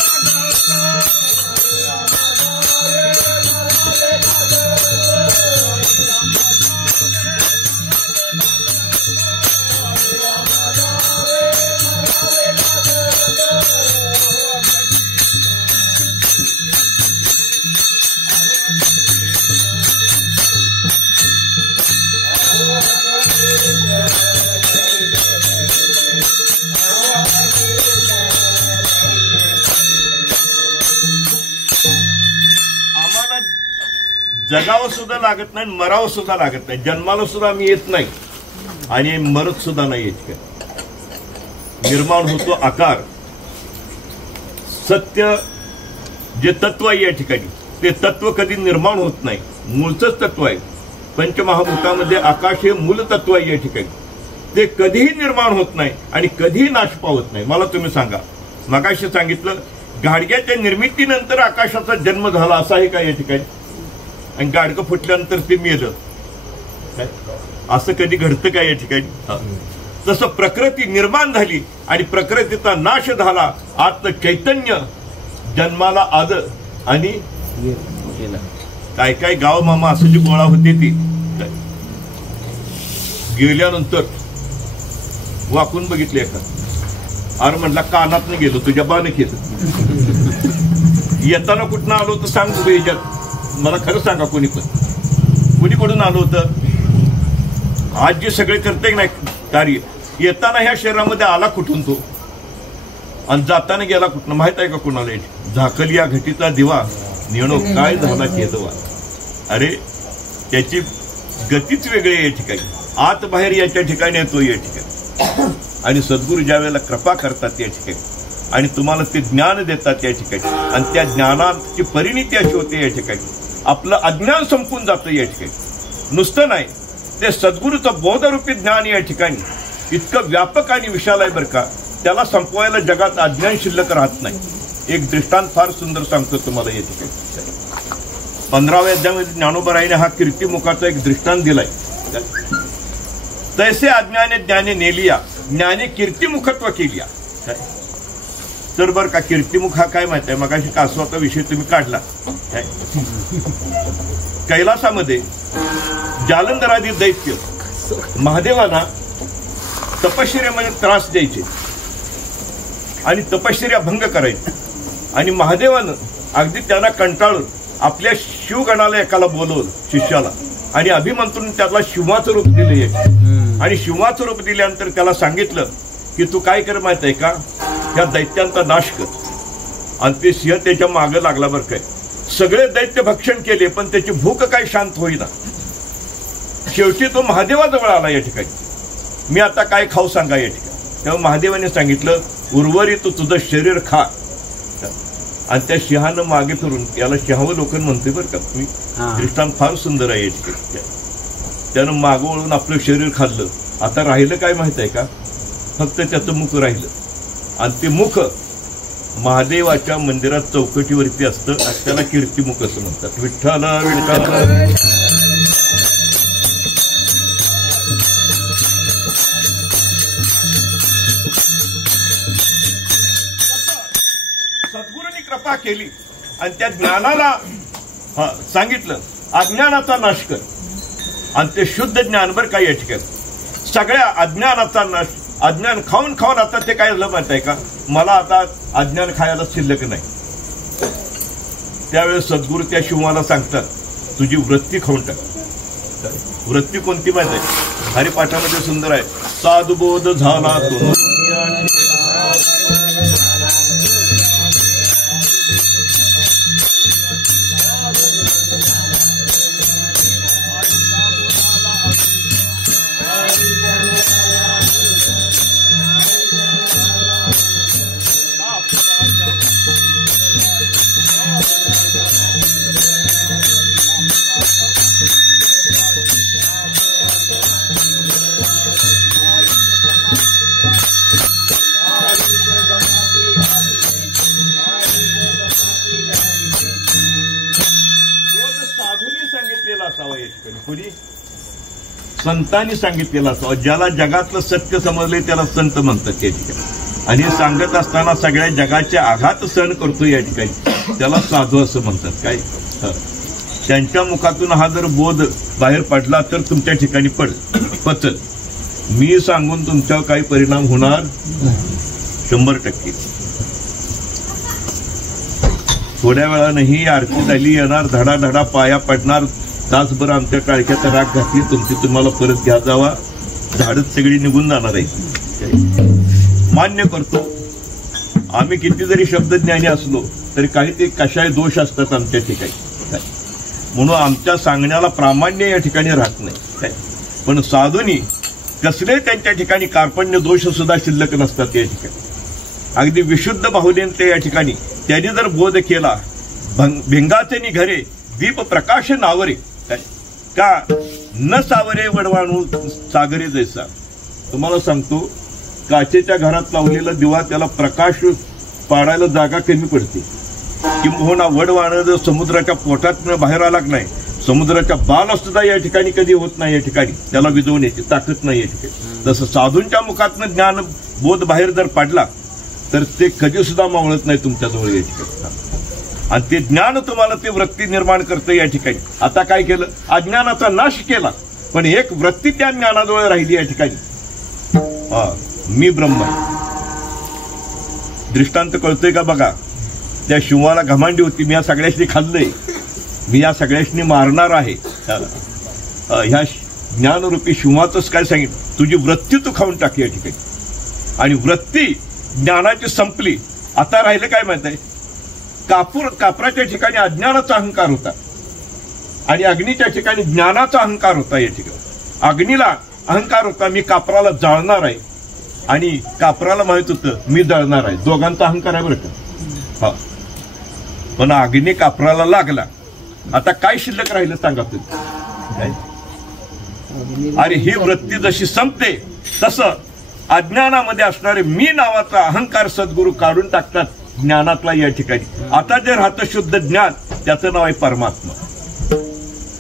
जगावं सुद्धा लागत नाही, मरावं सुद्धा लागत नाही, जन्माला सुद्धा मी येत नाही आणि मरत सुद्धा नाही येत. निर्माण होतो आकार. सत्य जे तत्व आहे या ठिकाणी ते तत्व कधी निर्माण होत नाही, मूळचंच तत्व आहे. पंचमहाभूतामध्ये आकाश हे मूल तत्व आहे या ठिकाणी, ते कधीही निर्माण होत नाही आणि कधीही नाश पावत नाही. मला तुम्ही सांगा, मगाशी सांगितलं गाडग्याच्या निर्मितीनंतर आकाशाचा जन्म झाला असा आहे का या ठिकाणी, आणि गाडगं फुटल्यानंतर ते मेलं, असं कधी घडतं का या ठिकाणी? तसं प्रकृती निर्माण झाली आणि प्रकृतीचा नाश झाला, आत्म चैतन्य जन्माला आलं आणि काय काय गाव मामा असं जी गोळा होते ती गेल्यानंतर वाकून बघितले एका, अरे म्हणला कानातनं गेलो तुझ्या बाने केलं. येताना कुठनं आलो होतं सांग तुझं याच्यात, मला खरं सांगा कोणी कुठून आलो होतं? आज जे सगळे करते नाही कार्य, येताना ह्या शहरामध्ये आला कुठून तो आणि जाताना गेला कुठनं माहित आहे का कुणाला? झाकल या घटीचा दिवा नेणो काय झाला केदवा. अरे त्याची गतीच वेगळी आहे या ठिकाणी, आत बाहेर याच्या ठिकाणी येतो या ठिकाणी. आणि सद्गुरू ज्या वेळेला कृपा करतात या ठिकाणी आणि तुम्हाला ते ज्ञान देतात या ठिकाणी, आणि त्या ज्ञानाची परिणिती अशी होते या ठिकाणी, आपलं अज्ञान संपून जातं या ठिकाणी. नुसतं नाही, ते सद्गुरूचं बोधरूपी ज्ञान या ठिकाणी इतकं व्यापक आणि विशाल आहे बरं का, त्याला संपवायला जगात अज्ञान शिल्लक राहत नाही. एक दृष्टांत फार सुंदर सांगतो तुम्हाला या ठिकाणी. 15व्या अध्यायामध्ये ज्ञानोबराईने हा कीर्तिमुखाचा एक दृष्टांत दिलाय. तैसे अज्ञाने ज्ञाने नेलिया, ज्ञाने कीर्तिमुखत्व केलिया. तर बरं का, कीर्तिमुख हा काय माहिती आहे? मगाशी कासवाचा विषय तुम्ही काढला. कैलासामध्ये जालंधरादी दैत्य महादेवांना तपश्चर्यामध्ये त्रास द्यायचे आणि तपश्चर्या भंग करायचे, आणि महादेवानं अगदी त्यांना कंटाळून आपल्या शिवगणाला एकाला बोलवलं शिष्याला, आणि अभिमंत्रून त्याला शिवाचं रूप दिले. आणि शिवाचं रूप दिल्यानंतर त्याला सांगितलं की तू काय कर माहित आहे का, या दैत्यांचा नाश कर. आणि ते सिंह त्याच्या मागं लागला बरं काय. सगळे दैत्य भक्षण केले पण त्याची भूक काय शांत होईना. शेवटी तो महादेवाजवळ आला या ठिकाणी, मी आता काय खाऊ सांगा या ठिकाणी. तेव्हा महादेवाने सांगितलं उर्वरित तुझं शरीर खा. आणि त्या सिंहानं मागे फिरून, याला सिंहावलोकन म्हणते बरं का तुम्ही, दृष्टांत फार सुंदर आहे या ठिकाणी. त्यानं मागं वळून आपलं शरीर खाल्लं. आता राहिलं काय माहित आहे का, फक्त त्याचं मुख राहिलं. आणि ते मुख महादेवाच्या मंदिरात चौकटीवरती असतं, त्याला कीर्तिमुख असं म्हणतात. विठ्ठल विठ्ठल. सद्गुरूंनी कृपा केली आणि त्या ज्ञानाला सांगितलं अज्ञानाचा नाश कर, आणि ते शुद्ध ज्ञान बरं काय या ठिकाणी. सगळ्या अज्ञानाचा नाश. अज्ञान खाऊन खाऊन आता ते काय झालं माहित आहे का, मला आता अज्ञान खायला शिल्लक नाही. त्यावेळेस सद्गुरू त्या शिवाला सांगतात तुझी वृत्ती खाऊन टाक. वृत्ती कोणती माहित आहे? हरिपाठामध्ये सुंदर आहे. साधुबोध झाला तो संतांनी सांगितलेला असावा. ज्याला जगातलं सत्य समजले त्याला संत म्हणतात या ठिकाणी. आणि सांगत असताना सगळ्या जगाचे आघात सहन करतो या ठिकाणी, त्याला साधू असं म्हणतात. काय त्यांच्या मुखातून हा जर बोध बाहेर पडला तर तुमच्या ठिकाणी पचल. मी सांगून तुमच्यावर काही परिणाम होणार 100%. थोड्या वेळानं ही आरती झाली, येणार धडा धडा पाया पडणार. तासभर आमच्या टाळक्यात राग घातली तुमची, तुम्हाला परत घ्या जावा, झाडच सगळी निघून जाणार आहे. मान्य करतो आम्ही किती जरी शब्दज्ञानी असलो तरी काही ते कशाय दोष असतात आमच्या ठिकाणी. म्हणून आमच्या सांगण्याला प्रामाण्य या ठिकाणी राहत नाही काय. पण साधूंनी कसले त्यांच्या ठिकाणी कार्पण्य दोष सुद्धा शिल्लक नसतात या ठिकाणी. अगदी विशुद्ध बाहुलेन ते या ठिकाणी त्यांनी जर बोध केला भिंगाचे निघरे दीप प्रकाश नावरे काय का न सावरे वडवाणू सागरे जैसा. तुम्हाला सांगतो काचेच्या घरात लावलेला दिवा त्याला प्रकाश पाडायला जागा कमी पडते. किंबहुना वडवाणं जर समुद्राच्या पोटात बाहेर आला नाही, समुद्राच्या बाला सुद्धा या ठिकाणी कधी होत नाही या ठिकाणी, त्याला विजवण्याची ताकद नाही या ठिकाणी. जसं साधूंच्या मुखातनं ज्ञान बोध बाहेर जर पाडला तर ते कधी सुद्धा मावळत नाही तुमच्याजवळ या ठिकाणी. आणि ते ज्ञान तुम्हाला ते वृत्ती निर्माण करतं या ठिकाणी. आता काय केलं, अज्ञानाचा नाश केला, पण एक वृत्ती त्या ज्ञानाजवळ राहिली या ठिकाणी. मी ब्रह्म आहे. दृष्टांत कळतोय का बघा. त्या शिवाला घमांडी होती, मी या सगळ्याशी खाल्लंय, मी या सगळ्याशी मारणार आहे. ह्या ज्ञानरूपी शिवाचंच काय सांगितलं, तुझी वृत्ती तू खाऊन टाक या ठिकाणी. आणि वृत्ती ज्ञानाची संपली. आता राहिलं काय माहित आहे, कापराच्या ठिकाणी अज्ञानाचा अहंकार होता आणि अग्नीच्या ठिकाणी ज्ञानाचा अहंकार होता या ठिकाणी. अग्नीला अहंकार होता, मी कापराला जाळणार आहे, आणि कापराला माहित होतं मी जळणार आहे. दोघांचा अहंकार आहे बरं का. पण अग्नी कापराला लागला. आता काय शिल्लक राहिलं सांगा तुम्ही. अरे ही वृत्ती जशी संपते तसं अज्ञानामध्ये असणारे मी नावाचा अहंकार सद्गुरू काढून टाकतात ज्ञानातला या ठिकाणी. आता जे राहतं शुद्ध ज्ञान त्याचं नाव आहे परमात्मा.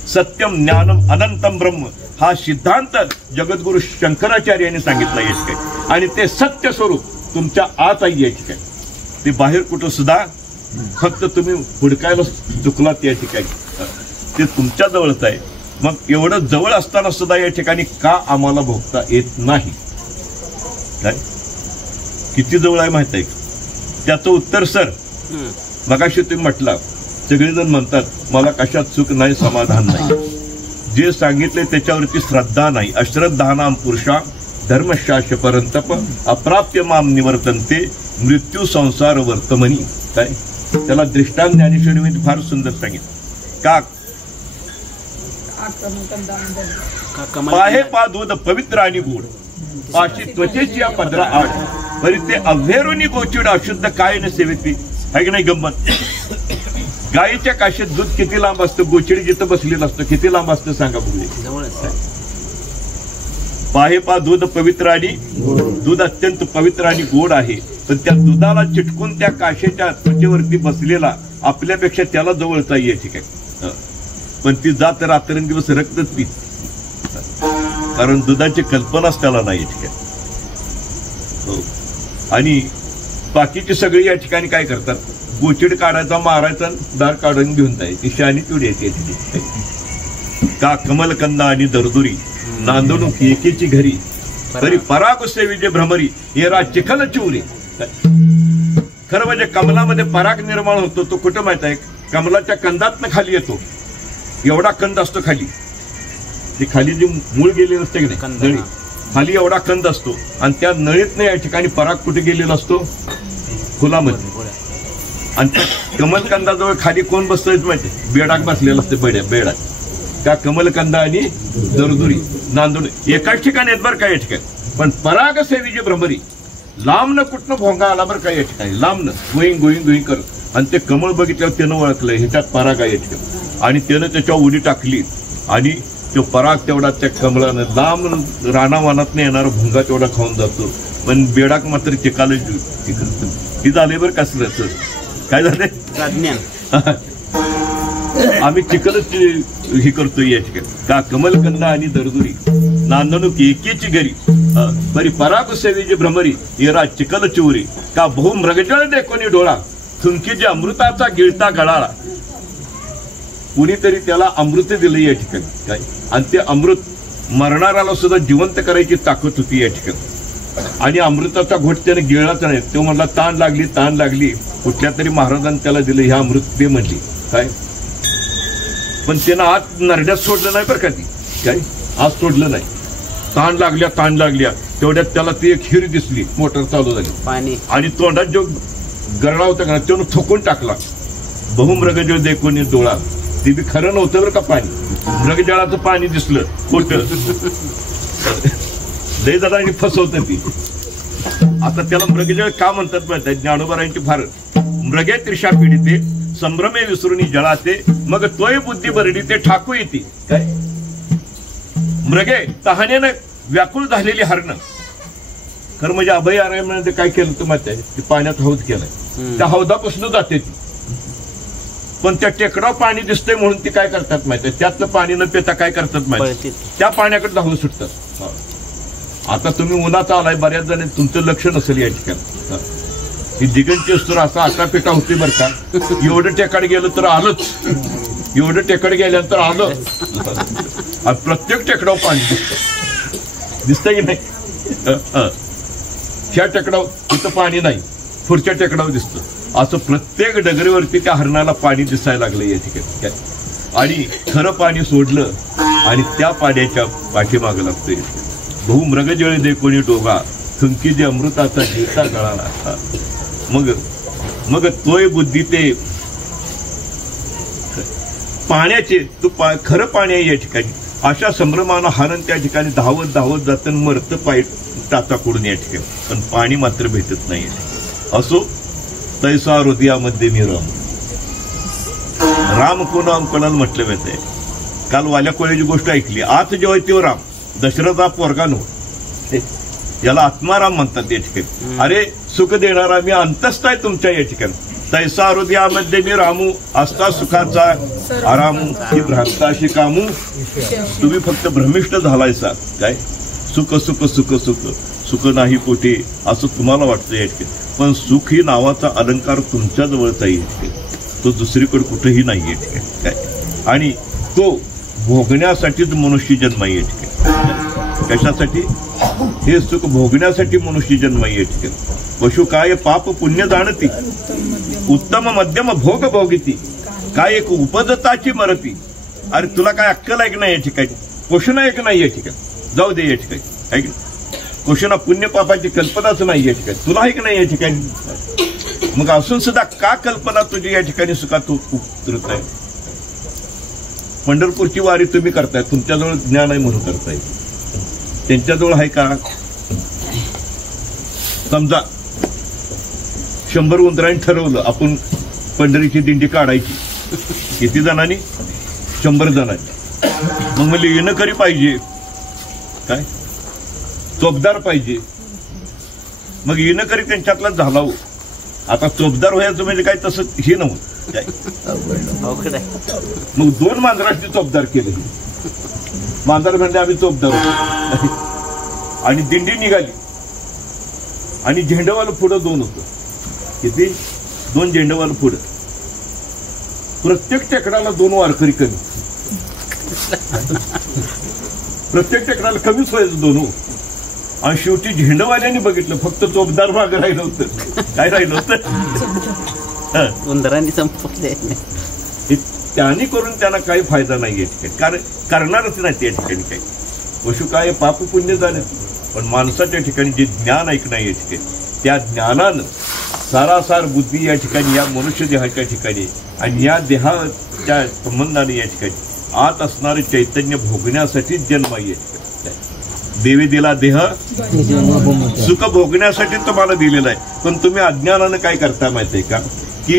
सत्यम ज्ञानम अनंतम ब्रह्म हा सिद्धांत जगद्गुरु शंकराचार्य यांनी सांगितला या ठिकाणी. आणि ते सत्य स्वरूप तुमच्या आत आहे या ठिकाणी. ते बाहेर कुठं सुद्धा फक्त तुम्ही हुडकायला चुकलात या ठिकाणी, ते तुमच्या जवळच आहे. मग एवढं जवळ असताना सुद्धा या ठिकाणी का आम्हाला भोगता येत नाही. काय किती जवळ आहे माहित आहे का. त्याचं उत्तर सर मगाशी तुम्ही म्हटलं, सगळेजण म्हणतात मला कशात चूक नाही, समाधान नाही, जे सांगितले त्याच्यावरती श्रद्धा नाही. अश्रद्धानाम पुरुषा धर्मशाश परंतप अप्राप्य माम निवर्तनते मृत्यू संसार वर्तमनी. काय त्याला दृष्टांत ज्ञानेश्वरीमध्ये फार सुंदर सांगितलं. का पाहे पा दूध पवित्र आणि गोड, पाशी त्वचेची या पदरा आड, परी ते अव्हेरोनी गोचिड अशुद्ध काय न सेवेती. आहे की नाही गंमत. गायीच्या काशीत दूध किती लांब असतं, गोचिड जिथं बसलेलं असतं किती लांब असतं सांगा बघूया. पाहे पा दूध पवित्र आणि दूध अत्यंत पवित्र आणि गोड आहे, पण त्या दुधाला चिटकून त्या काशेच्या त्वचेवरती बसलेला आपल्यापेक्षा त्याला जवळचा या ठिकाणी. पण ती जात रात्रंदिवस रक्तच पित, कारण दुधाची कल्पनाच त्याला नाही या ठिकाणी. आणि बाकीची सगळी या ठिकाणी काय करतात, गोचिड काढायचा, मारायचा, दार काढून घेऊन जायची. शानी तुडी येते का कमलकंदा आणि दरदुरी नांदणूक एकेची घरी, तरी पराग सेविजे भ्रमरी येरा चिखल चिवरी. खरं म्हणजे कमलामध्ये पराग निर्माण होतो तो कुठं माहित आहे, कमलाच्या कंदातनं खाली येतो. एवढा कंद असतो खाली, ती खाली जी मूळ गेलेली असते की नाही नळी, खाली एवढा कंद असतो. आणि त्या नळीतनं या ठिकाणी पराग कुठे गेलेला असतो, फुलामध्ये. आणि त्या कमलकंदाजवळ खाली कोण बसतोय माहिती, बेडाक बसलेला असते. बेडाक का कमलकंदा आणि दरदुरी नांदून एकाच ठिकाणी आहेत बरं का या ठिकाणी. पण पराग सेवीची भ्रमरी लांबनं कुठनं भोंगा आला बरं का या ठिकाणी, लांबनं गोईंग गोईंग गोईंग करत. आणि ते कमळ बघितल्यावर त्यानं ओळखलंय ह्याच्यात पराग आहे या ठिकाणी. आणि त्यानं त्याच्यावर उडी टाकली आणि तो पराग तेवढा त्या कमळानं लांब रानावानात येणारा भुंगा तेवढा खाऊन जातो. पण बेडाक मात्र चिकालच ही झाले बरं कसलं काय झालंय आम्ही चिकलच हे करतोय या ठिकाणी. का कमलकंदा आणि दरदुरी नांदणूक एकेची घरी, बरी पराग सेवेची भ्रमरी येरा चिकल चिवरी. का बहु मृगजळ देखोनी डोळा, थुंकीची अमृताचा गिळता गळाळा. कुणीतरी त्याला अमृत दिलं या ठिकाणी काय, आणि ते अमृत मरणाऱ्याला सुद्धा जिवंत करायची ताकद होती या ठिकाणी. आणि अमृताचा घोट त्याने गिळलाच नाही. तो म्हणला ताण लागली ताण लागली, कुठल्या तरी महाराजांनी त्याला दिलं ह्या अमृत ते म्हणली काय. पण त्यानं आत नरड्यात सोडलं नाही बरं का, ती काय आज सोडलं नाही. ताण लागल्या तेवढ्यात त्याला ती एक हिर दिसली, मोटर चालू झाली पाणी, आणि तोंडात जो गरडा होता का त्यानं थोकून टाकला. बहुमृग जो देखोनी डोळा ते बी खरं नव्हतं बरं का पाणी. मृगजळाचं पाणी दिसलं खोटं. लय जणांनी फसवतं ती. आता त्याला मृगजळ का म्हणतात माहिती? ज्ञानोबारायांची फार मृगे त्रिशा पीडिते संभ्रमे विसरुनी जळाते मग तोय बुद्धी बरडी ते ठाकू येते. काय मृगे तहानेनं व्याकुळ झालेली हरणं. खरं म्हणजे अभयारण्यामध्ये काय केलं तर माहिती आहे? ते पाण्यात हौद केलाय. त्या हौदापासून जाते ती. पण त्या टेकडाव पाणी दिसतंय म्हणून ती काय करतात माहिती आहे? त्यातलं पाणी न पिता काय करतात माहिती? त्या पाण्याकडे धावून सुटतात. आता तुम्ही उन्हात आलाय, बऱ्याच जण तुमचं लक्ष नसेल या ठिकाणी. ही दिगंची असतो असं आटापिटा होते बरं का. एवढं टेकाड गेलं तर आलंच, एवढं टेकड गेल्यानंतर आलं. प्रत्येक टेकडाव पाणी दिसतंय की नाही? ह्या टेकडाव इथं पाणी नाही, पुढच्या टेकडाव दिसतं. असं प्रत्येक डगरीवरती त्या हरणाला पाणी दिसायला लागलं या ठिकाणी. आणि खरं पाणी सोडलं आणि त्या पाण्याच्या पाठीमागं लागतंय. बहु मृगजळे दे कोणी डोगा थुंकी जे अमृताचा जीवता गळाला. मग तोय बुद्धी ते पाण्याचे तू खरं पाणी आहे या ठिकाणी. अशा संभ्रमानं हरण त्या ठिकाणी धावत धावत जातं, मरतं पाय टाचाकडून या ठिकाणी. पण पाणी मात्र भेटत नाही. असो तैसा हृदयामध्ये मी राम कोणाला म्हटलं माहिती? काल वाल्या कोळ्याची गोष्ट ऐकली. आत जेव्हा तेव्हा राम दशरथा पोरगा नो, याला आत्माराम म्हणतात या ठिकाणी. अरे सुख देणारा मी अंतस्थ आहे तुमच्या या ठिकाणी. तैसा हृदयामध्ये मी रामू असता सुखाचा आरामू ही भ्रांताशी कामू. तुम्ही फक्त भ्रमिष्ट झालायसा. काय सुख सुख सुख सुख सुख नाही कोठे असं तुम्हाला वाटतं या ठिकाणी. पण सुख ही नावाचा अलंकार तुमच्या जवळच आहे या ठिकाणी. तो दुसरीकडे कुठेही नाही या ठिकाणी. काय आणि तो भोगण्यासाठीच मनुष्य जन्म आहे या ठिकाणी. कशासाठी? हे सुख भोगण्यासाठी मनुष्य जन्म आहे या ठिकाणी. पशु काय पाप पुण्य जाणती उत्तम मध्यम भोग भोगिती काय एक उपदताची मरती. अरे तुला काय अक्कल आहे की नाही या ठिकाणी? क्वेश्चन आहे की नाही या ठिकाणी? जाऊ दे या ठिकाणी. आहे की क्वेश्चन पुण्य पापाची कल्पनाच नाही या ठिकाणी. तुला आहे की नाही या ठिकाणी? मग असून सुद्धा का कल्पना तुझी या ठिकाणी सुखात उतरत आहे? पंढरपूरची वारी तुम्ही करताय, तुमच्याजवळ ज्ञान आहे म्हणून करताय. त्यांच्याजवळ आहे का? समजा 100 उंदरांनी ठरवलं आपण पंढरीची दिंडी काढायची. किती जणांनी? 100 जणांनी. मग मला येणकरी पाहिजे, काय चोपदार पाहिजे. मग येणकरी त्यांच्यातला झाला हो. आता चोपदार व्हायचं म्हणजे काय तसं हे नव्हतं काय. मग 2 मांजरांनी चोपदार केले. मांजर म्हणजे आम्ही चोपदार होतो. आणि दिंडी निघाली आणि झेंडवाला पुढं 2 होतं. किती? 2 झेंडवाला पुढं. प्रत्येक टेकडाला 2 वारकरी कमी. प्रत्येक टेकडाला कमीच व्हायचं 2. आणि शेवटी झेंडवाल्यांनी बघितलं फक्त चोपदार मागं राहिलं होतं. काय राहिलं होतं? उंदरांनी संपवले. त्यांनी करून त्यांना काही फायदा नाही या ठिकाणी. कारण करणारच नाही त्या ठिकाणी काही. पशु काय पाप पुण्य झाले. पण माणसाच्या ठिकाणी जे ज्ञान ऐकणं या ठिकाणी, त्या ज्ञानानं सारासार बुद्धी या ठिकाणी या मनुष्य देहाच्या ठिकाणी आणि या देहाच्या संबंधाने या ठिकाणी आत असणारे चैतन्य भोगण्यासाठी जन्म आहे. देवी दिला देह सुख भोगण्यासाठी तुम्हाला दिलेला आहे. पण तुम्ही अज्ञानानं काय करता माहिती आहे का? की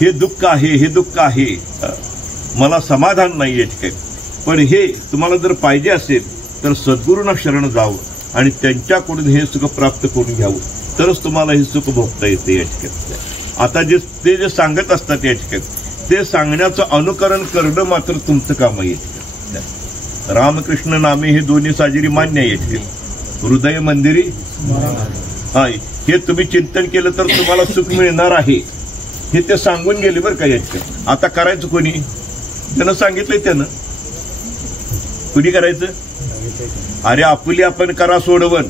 हे दुःख आहे, हे दुःख आहे, मला समाधान नाही या ठिकाणी. पण हे तुम्हाला जर पाहिजे असेल तर सद्गुरूंना शरण जावं आणि त्यांच्याकडून हे सुख प्राप्त करून घ्यावं, तरच तुम्हाला हे सुख भोगता येते या ठिकाणी. आता ते जे सांगत असतात या ठिकाणी ते सांगण्याचं अनुकरण करणं मात्र तुमचं काम आहे. रामकृष्ण नामे हे दोन्ही साजिरी मान्य आहे. हृदय मंदिरी हा हे तुम्ही चिंतन केलं तर तुम्हाला सुख मिळणार आहे हे ते सांगून गेले बरं का. याच्या आता करायचं कोणी? त्यानं सांगितलंय. त्यानं कुणी करायचं? अरे आपली आपण करा सोडवण.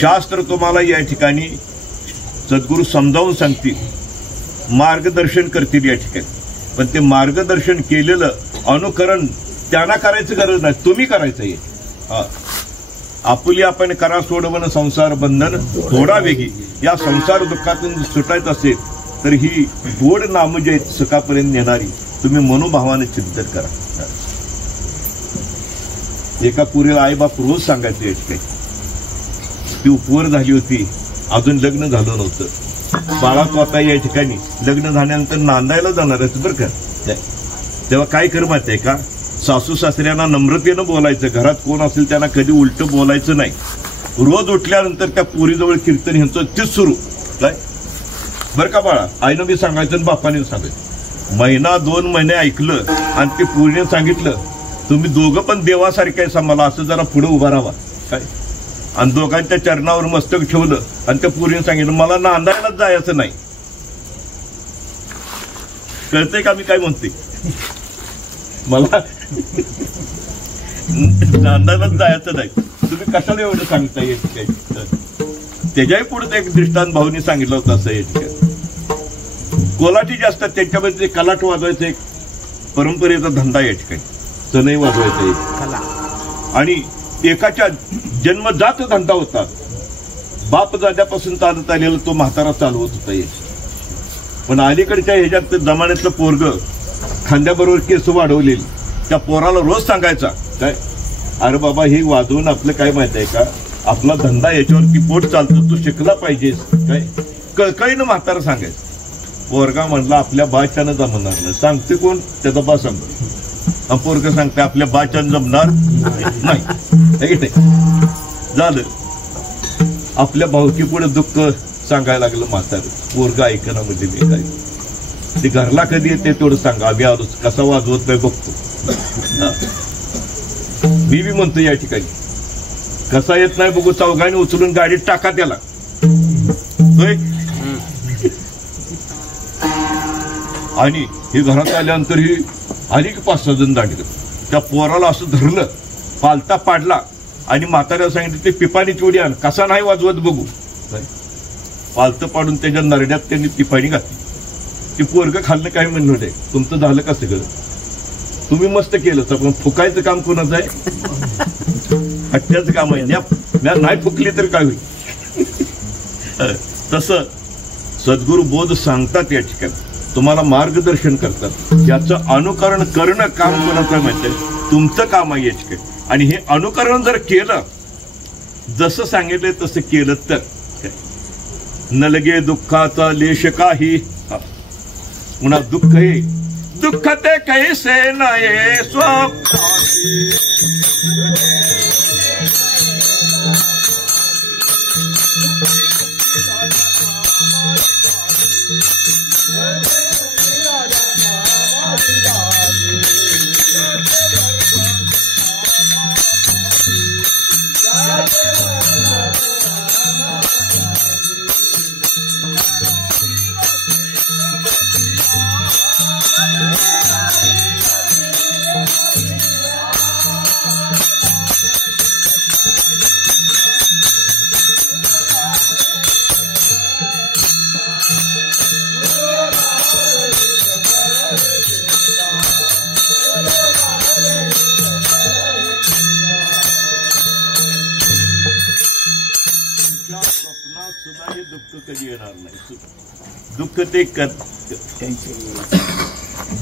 शास्त्र तुम्हाला या ठिकाणी सद्गुरू समजावून सांगतील, मार्गदर्शन करतील या ठिकाणी. पण ते मार्गदर्शन केलेलं अनुकरण त्यांना करायचं गरज नाही, तुम्ही करायचं आहे. आपली आपण करा सोडवण संसार बंधन थोडा वेगी. या संसार दुःखातून सुटायचं असेल तर ही गोड नाम जे सुखापर्यंत नेणारी तुम्ही मनोभावाने चिंतन करा. एका पुरीला आईबाप रोज सांगायचं या ठिकाणी. ती उपवर झाली होती, अजून लग्न झालं नव्हतं. बाळा तू आता या ठिकाणी लग्न झाल्यानंतर नांदायला जाणार आहे बरं का. तेव्हा काय कर माहिती आहे का, सासू सासऱ्यांना नम्रतेनं बोलायचं. घरात कोण असेल त्यांना कधी उलट बोलायचं नाही. रोज उठल्यानंतर त्या पोरीजवळ कीर्तन ह्यांचं तीच सुरू काय बरं का बाळा. आईनं बी सांगायचं आणि बापाने सांगायचं. महिना 2 महिने ऐकलं आणि ते पोरीने सांगितलं तुम्ही दोघं पण देवासारखे आहे मला, असं जरा पुढे उभा राहा काय. आणि दोघांच्या चरणावर मस्तक ठेवलं आणि त्या पोरीने सांगितलं मला नांदायलाच जायचं नाही. कळतंय का मी काय म्हणते. मला नांदायलाच जायचं नाही. तुम्ही कशाला एवढं सांगता येत काय. त्याच्याही पुढे एक दृष्टांत भाऊनी सांगितलं होतं असं या ठिकाणी. कोलाटी जे असतात त्यांच्यामध्ये कलाट वाजवायचं एक परंपरेचा धंदा या ठिकाणी. सनई वाजवायचा एक आणि एकाच्या जन्मजात धंदा होता. बाप दाद्यापासून चालत आलेला तो म्हातारा चालवत होता येत. पण अलीकडच्या ह्याच्यात जमान्यातलं पोरग खांद्याबरोबर केस वाढवलेली त्या पोराला रोज सांगायचा काय अरे बाबा हे वाजवून आपलं काय माहित आहे का, आपला धंदा याच्यावरती पोट चालतो, तू शिकला पाहिजेस काय. कळकळीनं म्हातारा सांगायचं. पोरगा म्हणला आपल्या बाच्यानं जमणार नाही. सांगते कोण, त्याचा बा सांगतो. पोरग सांगते आपल्या बाच्यानं जमणार नाही. झालं आपल्या भावकी पुढे दुःख सांगायला लागलं म्हातारं. पोरगा ऐकणं म्हणजे मी काय ते घरला कधी येते तेवढं सांगा, आम्ही आलो कसा वाजवत नाही बघतो. मी बी म्हणतो या ठिकाणी कसा येत नाही बघू, चौघाने उचलून गाडीत टाका त्याला. आणि हे घरात आल्यानंतर ही आली की 5-6 जण दांडलं. त्या पोराला असं धरलं, पालता पाडला आणि म्हाताऱ्याला सांगितलं ते पिपाणी चोडी आण, कसा नाही वाजवत बघू. पालतं पाडून त्याच्या नरड्यात त्यांनी पिपाणी घातली. ती पोरग खाल्लं काय म्हणलं नाही. तुमचं झालं का सगळं, तुम्ही मस्त केलं. पण फुकायचं काम कोणाचं आहे, हट्ट्याचं काम आहे. नाही फुकली तर काय होईल. तसं सद्गुरू बोध सांगतात या ठिकाणी, तुम्हाला मार्गदर्शन करतात. याचं अनुकरण करणं काम कोणाचं माहिती आहे, तुमचं काम आहे या ठिकाणी. आणि हे अनुकरण जर केलं, जसं सांगितलंय तसं केलं तर न लगे दुःखाचा लेश काही. पुन्हा दुःख हे दुःख ते कैसे नये स्वप्नासी.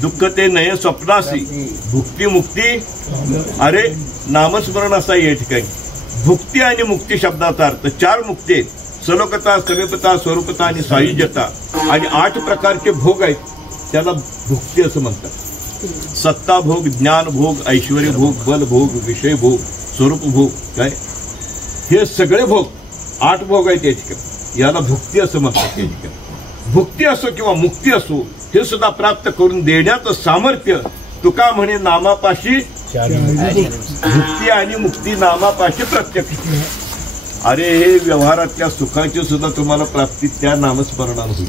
दुःख ते नये स्वप्नासी भुक्ती मुक्ती. अरे नामस्मरण असा या ठिकाणी भुक्ती आणि मुक्ती शब्दाचा अर्थ 4 मुक्ती आहेत. सलोकता, समीपता, स्वरूपता आणि सायुज्यता. आणि 8 प्रकारचे भोग आहेत, त्याला भुक्ती असं म्हणतात. सत्ता भोग, ज्ञान भोग, ऐश्वर्य भोग, बल भोग, विषय भोग, स्वरूप भोग. काय हे सगळे भोग 8 भोग आहेत या ठिकाणी, याला भुक्ती असं म्हणतात. या ठिकाणी भुक्ती असो किंवा मुक्ती असो, हे सुद्धा प्राप्त करून देण्याचं सामर्थ्य तुका म्हणे नामापाशी. भुक्ती आणि मुक्ती नामापाशी प्रत्यक्ष. अरे हे व्यवहारातल्या सुखाची सुद्धा तुम्हाला प्राप्ती त्या नामस्मरणानं होईल.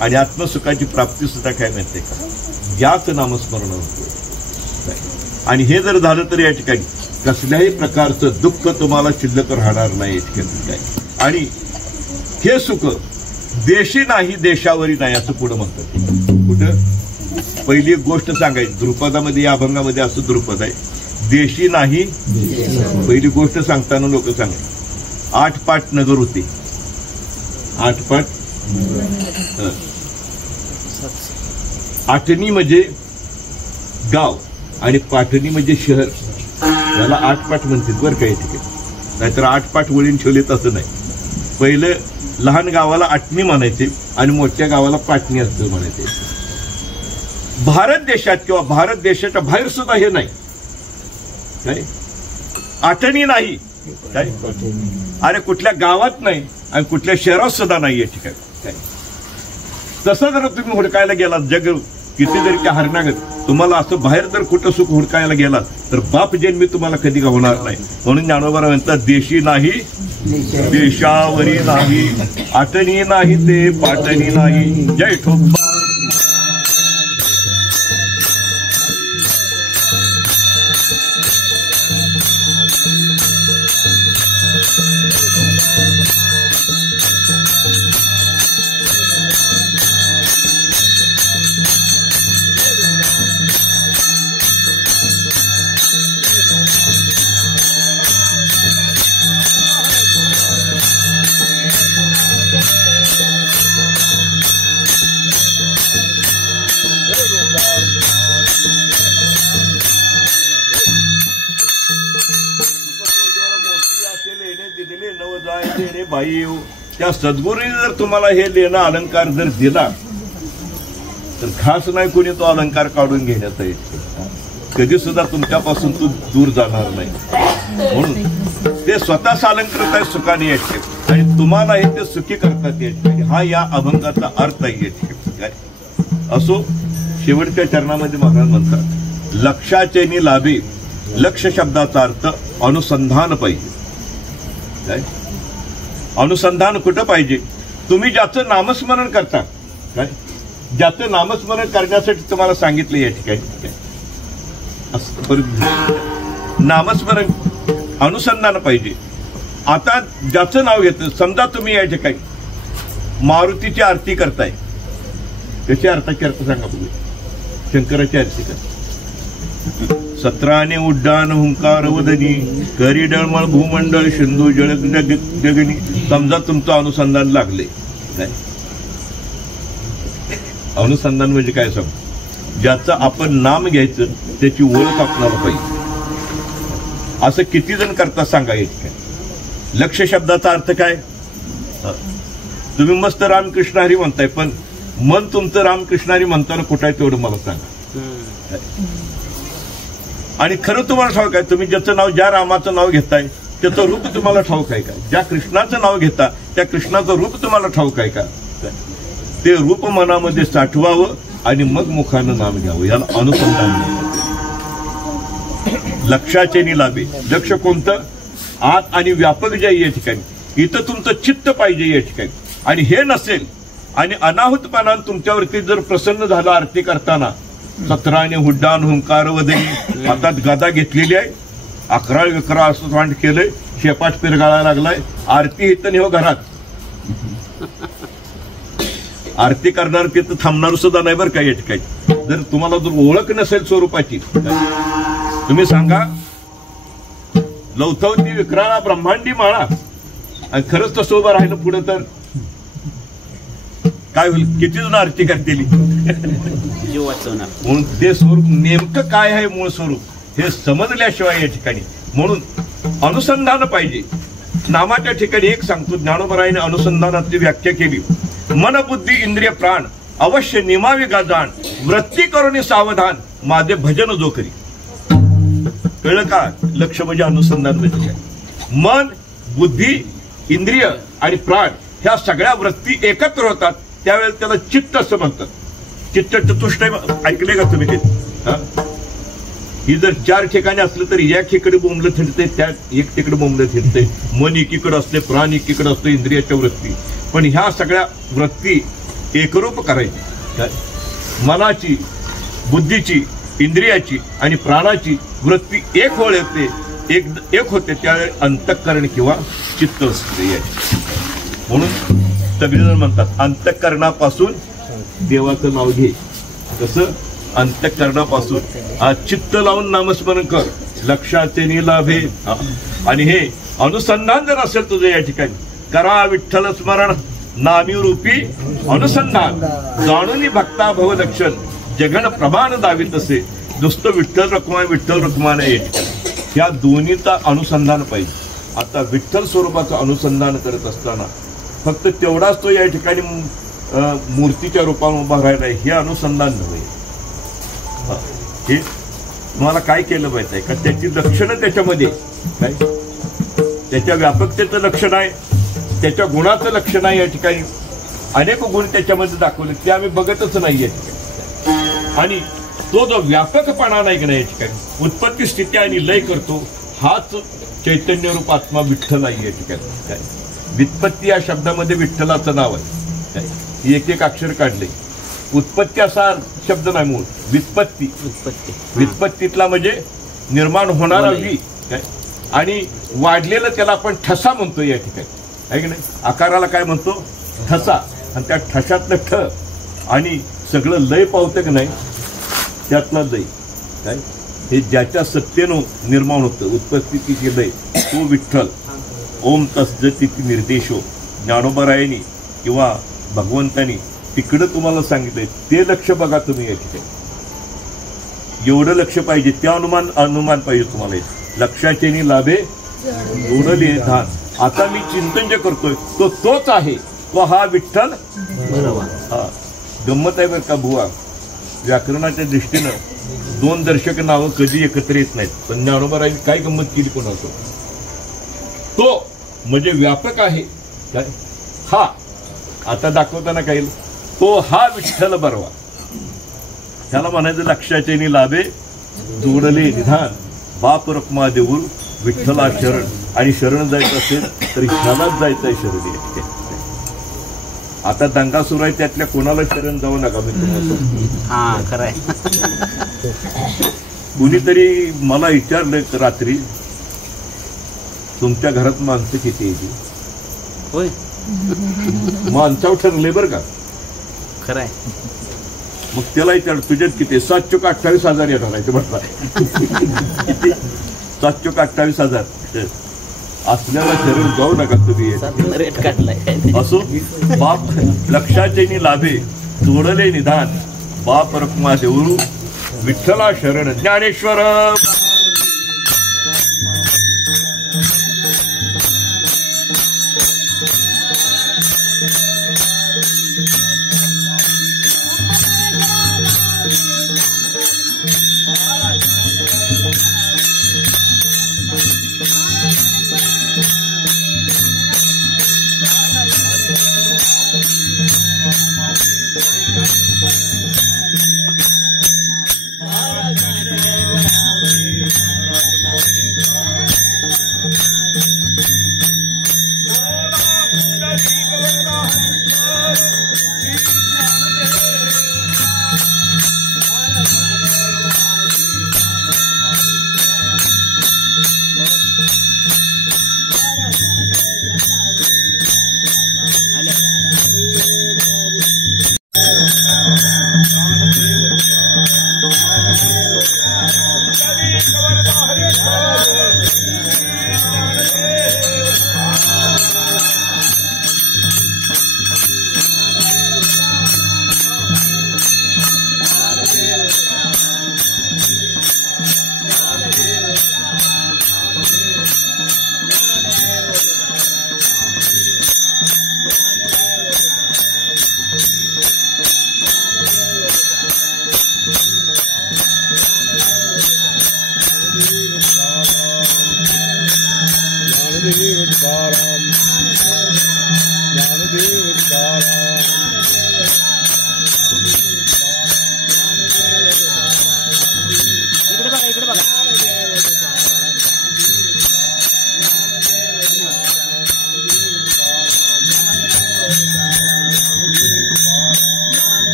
आणि आत्मसुखाची प्राप्ती सुद्धा काय माहितीये का, याच नामस्मरणानं होईल. आणि हे जर झालं तर या ठिकाणी कसल्याही प्रकारचं दुःख तुम्हाला शिल्लक राहणार नाही या ठिकाणी. काय आणि हे सुख देशी नाही देशावरी नाही असं पुढं म्हणतात. कुठं पहिली एक गोष्ट सांगायची द्रुपदामध्ये, या अभंगामध्ये असं द्रुपद आहे, देशी नाही. पहिली गोष्ट सांगताना लोक सांगायचे 8 पाट नगर होते. 8 पाट आटणी म्हणजे गाव आणि पाटणी म्हणजे शहर. याला आटपाट म्हणतात बरं काही ठिकाणी, नाहीतर आटपाट वळीन ठेवले तसं नाही. पहिलं लहान गावाला आटणी म्हणायचे आणि मोठ्या गावाला पाटणी असं म्हणायचे. भारत देशात किंवा भारत देशाच्या बाहेर सुद्धा हे नाही काय, आटणी नाही काय. अरे कुठल्या गावात नाही आणि कुठल्या शहरात सुद्धा नाही या ठिकाणी काय. तसं जर तुम्ही हुडकायला गेलात जग किती जरी त्या हरणागत, तुम्हाला असं बाहेर जर कुठं सुख हुडकायला गेलात तर बाप जन्मी तुम्हाला कधी होणार नाही. म्हणून ज्ञानोबा म्हणतात देशी नाही देशावरी नाही, आटणी नाही ते पाटणी नाही. जय ठोकबा. बाई त्या सद्गुरूने जर तुम्हाला हे लेणं अलंकार जर दिला तर खास नाही कोणी तो अलंकार काढून घेण्याचा येतो. कधी सुद्धा तुमच्यापासून तो दूर जाणार नाही. म्हणून ते स्वतःच अलंकृत आहे सुखाने येते आणि तुम्हाला हे ते सुखी करतात येते. हा या अभंगाचा अर्थ आहे येते काय. असो शेवटच्या चरणामध्ये महाराज म्हणतात लक्षाचे लाभे. लक्ष शब्दाचा अर्थ अनुसंधान पाहिजे काय. अनुसंधान कुठं पाहिजे. तुम्ही ज्याचं नामस्मरण करता काय, ज्याचं नामस्मरण करण्यासाठी तुम्हाला सांगितलं या ठिकाणी नामस्मरण अनुसंधान पाहिजे. आता ज्याचं नाव घेतं, समजा तुम्ही या ठिकाणी मारुतीची आरती करताय, कशी आरती करता सांगा तुम्ही. शंकराची आरती करता. 17 उड्डाण हुंकार वदनी करी डळमळ भूमंडळ सिंधू जगनी. समजा तुमचं अनुसंधान लागले काय. अनुसंधान म्हणजे काय सांग, ज्याचं आपण नाम घ्यायचं त्याची ओळख आपल्याला पाहिजे. असं किती जण करतात सांगा येत काय. लक्ष शब्दाचा अर्थ काय. तुम्ही मस्त रामकृष्ण हरी म्हणताय पण मन तुमचं रामकृष्ण हरी म्हणताना कुठं आहे तेवढं मला सांगा. आणि खरं तुम्हाला ठाऊक आहे तुम्ही ज्याचं नाव, ज्या रामाचं नाव घेताय त्याचं रूप तुम्हाला ठाऊक आहे का. ज्या कृष्णाचं नाव घेता त्या कृष्णाचं रूप तुम्हाला ठाऊक आहे का. ते रूप मनामध्ये साठवावं आणि मग मुखानं नाम घ्यावं. याला अनुसंधान म्हणतात. लक्षाचे लाभे. लक्ष कोणतं, आत आणि व्यापक जे या ठिकाणी. इथं तुमचं चित्त पाहिजे या ठिकाणी. आणि हे नसेल आणि अनाहूतपणानं तुमच्यावरती जर प्रसन्न झालं आरती करताना, 17 हुड्डाण हुंकार वदनी, हातात गदा घेतलेली आहे, 11 असं वांड केलंय, शेपाट पिरगाळायला लागलाय, आरती इथं नाही हो घरात. आरती करणार तिथं थांबणार सुद्धा नाही बरं का या ठिकाणी. जर तुम्हाला जर ओळख नसेल स्वरूपाची, तुम्ही सांगा लवथवती विक्राळा ब्रह्मांडी माळा आणि खरंच तसं उभं राहिलं पुढे तर काय होईल. किती जण आरती करतील म्हणून ते स्वरूप नेमकं काय आहे, मूळ स्वरूप हे समजल्याशिवाय या ठिकाणी. म्हणून अनुसंधान पाहिजे. नामाच्या ठिकाणी एक सांगतो, ज्ञानोबरायाने अनुसंधानाची व्याख्या केली. मन बुद्धी इंद्रिय प्राण अवश्य निमावी गाजाण, वृत्ती करून सावधान माझे भजन जो करी. कळलं का. लक्ष म्हणजे अनुसंधान म्हणजे मन बुद्धी इंद्रिय आणि प्राण ह्या सगळ्या वृत्ती एकत्र होतात त्यावेळेला त्याला चित्त असं म्हणतात. चित्त चतुष्टय ऐकले का तुम्ही ते. ही जर 4 ठिकाणी असलं तर एक ठिकाणी बोंबलं थिरते, त्या एक तिकडे बोंबलं थिरते. मन एकीकडे असते, प्राण एकीकडे असते, इंद्रियाच्या वृत्ती. पण ह्या सगळ्या वृत्ती एकरूप करायची. मनाची बुद्धीची इंद्रियाची आणि प्राणाची वृत्ती एक होळ येते, एक होते त्यावेळी अंतःकरण किंवा चित्त असते. म्हणून सगळेजण म्हणतात अंतःकरणापासून देवाचं नाव घे. कसं अंतःकरणापासून चित्त लावून नामस्मरण कर. लक्षाचे लाभे. आणि हे अनुसंधान जर असेल तुझं या ठिकाणी, करा विठ्ठल स्मरण नामी रूपी अनुसंधान, जाणून भक्ता भव लक्षण जगन प्रमाण दावी तसे नुसतं विठ्ठल रखुमा नाही. या दोन्हीचा अनुसंधान पाहिजे. आता विठ्ठल स्वरूपाचं अनुसंधान करत असताना फक्त तेवढाच तो या ठिकाणी मूर्तीच्या रूपाने उभा राहिला हे अनुसंधान नव्हे. हे तुम्हाला काय केलं पाहिजे का त्याची लक्षणं त्याच्यामध्ये काय त्याच्या व्यापकतेचं लक्षण आहे, त्याच्या गुणाचं लक्षण आहे. या ठिकाणी अनेक गुण त्याच्यामध्ये दाखवले ते आम्ही बघतच नाही या ठिकाणी. आणि तो जो व्यापकपणा नाही की नाही या ठिकाणी उत्पत्ती स्थिती आणि लय करतो हाच चैतन्य रूप आत्मा विठ्ठल आहे या ठिकाणी. काय व्युत्पत्ती या शब्दामध्ये विठ्ठलाचं नाव आहे. काय एक एक अक्षर काढले. उत्पत्ती असा शब्द नाही मूळ व्युत्पत्ती. व्युत्पत्तीतला म्हणजे निर्माण होणारा वी काय आणि वाढलेलं त्याला आपण ठसा म्हणतो या ठिकाणी आहे की नाही. आकाराला काय म्हणतो ठसा. आणि त्या ठशातलं ठ आणि सगळं लय पावतं की नाही त्यातला लय काय हे ज्याच्या सत्तेनं निर्माण होतं उत्पत्तीची लय तो विठ्ठल. ओम तस्जती निर्देशो ज्ञानोबरायांनी किंवा भगवंतांनी तिकडं तुम्हाला सांगितलंय ते लक्ष बघा तुम्ही या ठिकाणी. एवढं लक्ष पाहिजे त्या अनुमान पाहिजे तुम्हाला. लक्षाचे लाभे जोडले धान. आता मी चिंतन जे करतोय तो तोच आहे. तो हा विठ्ठल. हा गंमत आहे बरं का बुवा. व्याकरणाच्या दृष्टीनं दोन दर्शक नावं कधी एकत्र येत नाहीत. पण ज्ञानोबरायांनी काय गंमत केली कोणाचं तो म्हणजे व्यापक आहे काय हा. आता दाखवताना काय तो हा विठ्ठल बरवा. त्याला म्हणायचं लक्षाचे लाभे जोडले निधान बाप रखुमा देऊळ विठ्ठला शरण. आणि शरण जायचं असेल तर ह्यालाच जायचंय शरण. आता दंगा सुरू आहे त्यातल्या कोणाला शरण जाऊ नका. मी तुम्हाला खरंय. कुणीतरी मला विचारलं रात्री तुमच्या घरात माणसं किती यायची. होय माणसावर ठरले बरं का. खरंय. मग त्याला विचार तुझ्यात किती 7,28,000 येणार आहे ते म्हटलं. 7,28,000 असल्याला शरण जाऊ नका तुम्ही. रेट काढलाय असो बाप लक्षाचे लाभे जोडले निधान बाप रखुमा देऊळ विठ्ठला शरण. ज्ञानेश्वर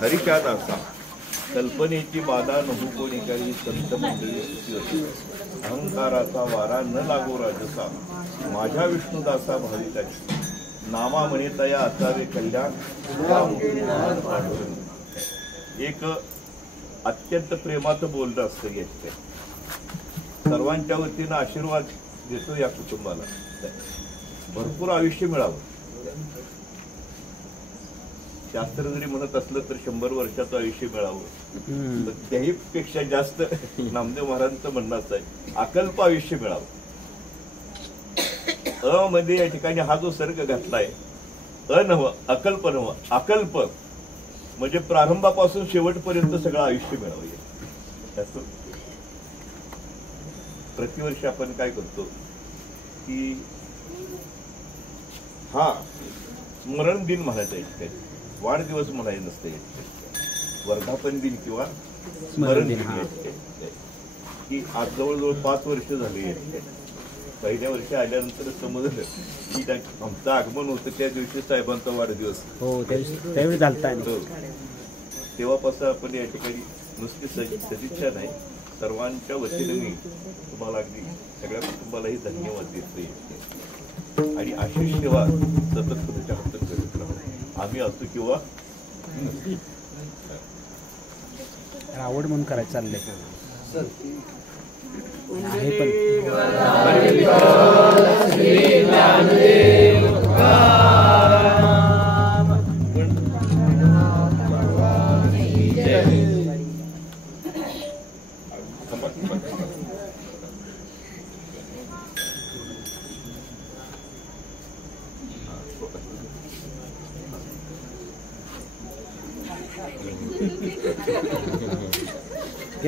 हरिच्या दासा कल्पनेची बाधा नहू कोणी काही संत मंडळी अहंकाराचा वारा न लागो राजसा माझ्या विष्णुदासा भाविकाची नामा म्हणे तया असावे कल्याण. एक अत्यंत प्रेमाचं बोलणं असतं घेतलं. सर्वांच्या वतीनं आशीर्वाद देतो या कुटुंबाला. भरपूर आयुष्य मिळावं. शास्त्र जरी म्हणत असलं तर 100 वर्षाचं आयुष्य मिळावं. त्याही पेक्षा जास्त नामदेव महाराजांचं म्हणणं असं आहे अकल्प आयुष्य मिळावं. अ मध्ये या ठिकाणी हा जो सर्ग घातलाय अ नव्ह अकल्प नव्ह अकल्प म्हणजे प्रारंभापासून शेवटपर्यंत सगळं आयुष्य मिळावं. प्रतिवर्षी आपण काय करतो की हा स्मरण दिन म्हणायचा इतके वाढदिवस म्हणायचं नसते. वर्धापन दिन किंवा स्मरण दिन की आज जवळजवळ 5 वर्ष झाली. पहिल्या वर्षी आल्यानंतर समजलं की आमचं आगमन होतं त्या दिवशी साहेबांचा वाढदिवस त्यावेळी झालता. तेव्हापासून आपण या ठिकाणी नुसती सदिच्छा नाही सर्वांच्या वतीने मी तुम्हाला अगदी सगळ्या कुटुंबालाही धन्यवाद देतो. आणि अशी सेवा सतत तुमच्या हातात करत राहू. आम्ही असू किंवा आवड म्हणून करायचं चाललंय. आहे पण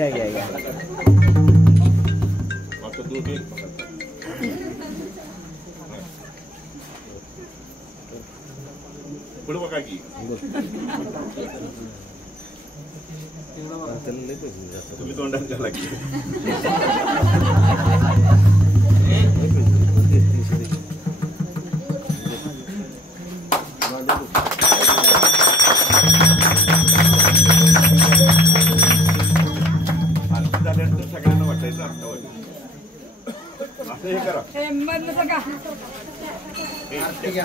घ्या पुढे बघा की तुम्ही तोंडात घाला की झाल्यानंतर सगळ्यांना वाटायचं अर्थ वाटत असं हे करा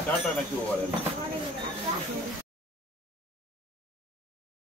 टाटा ना किंवा वाढायला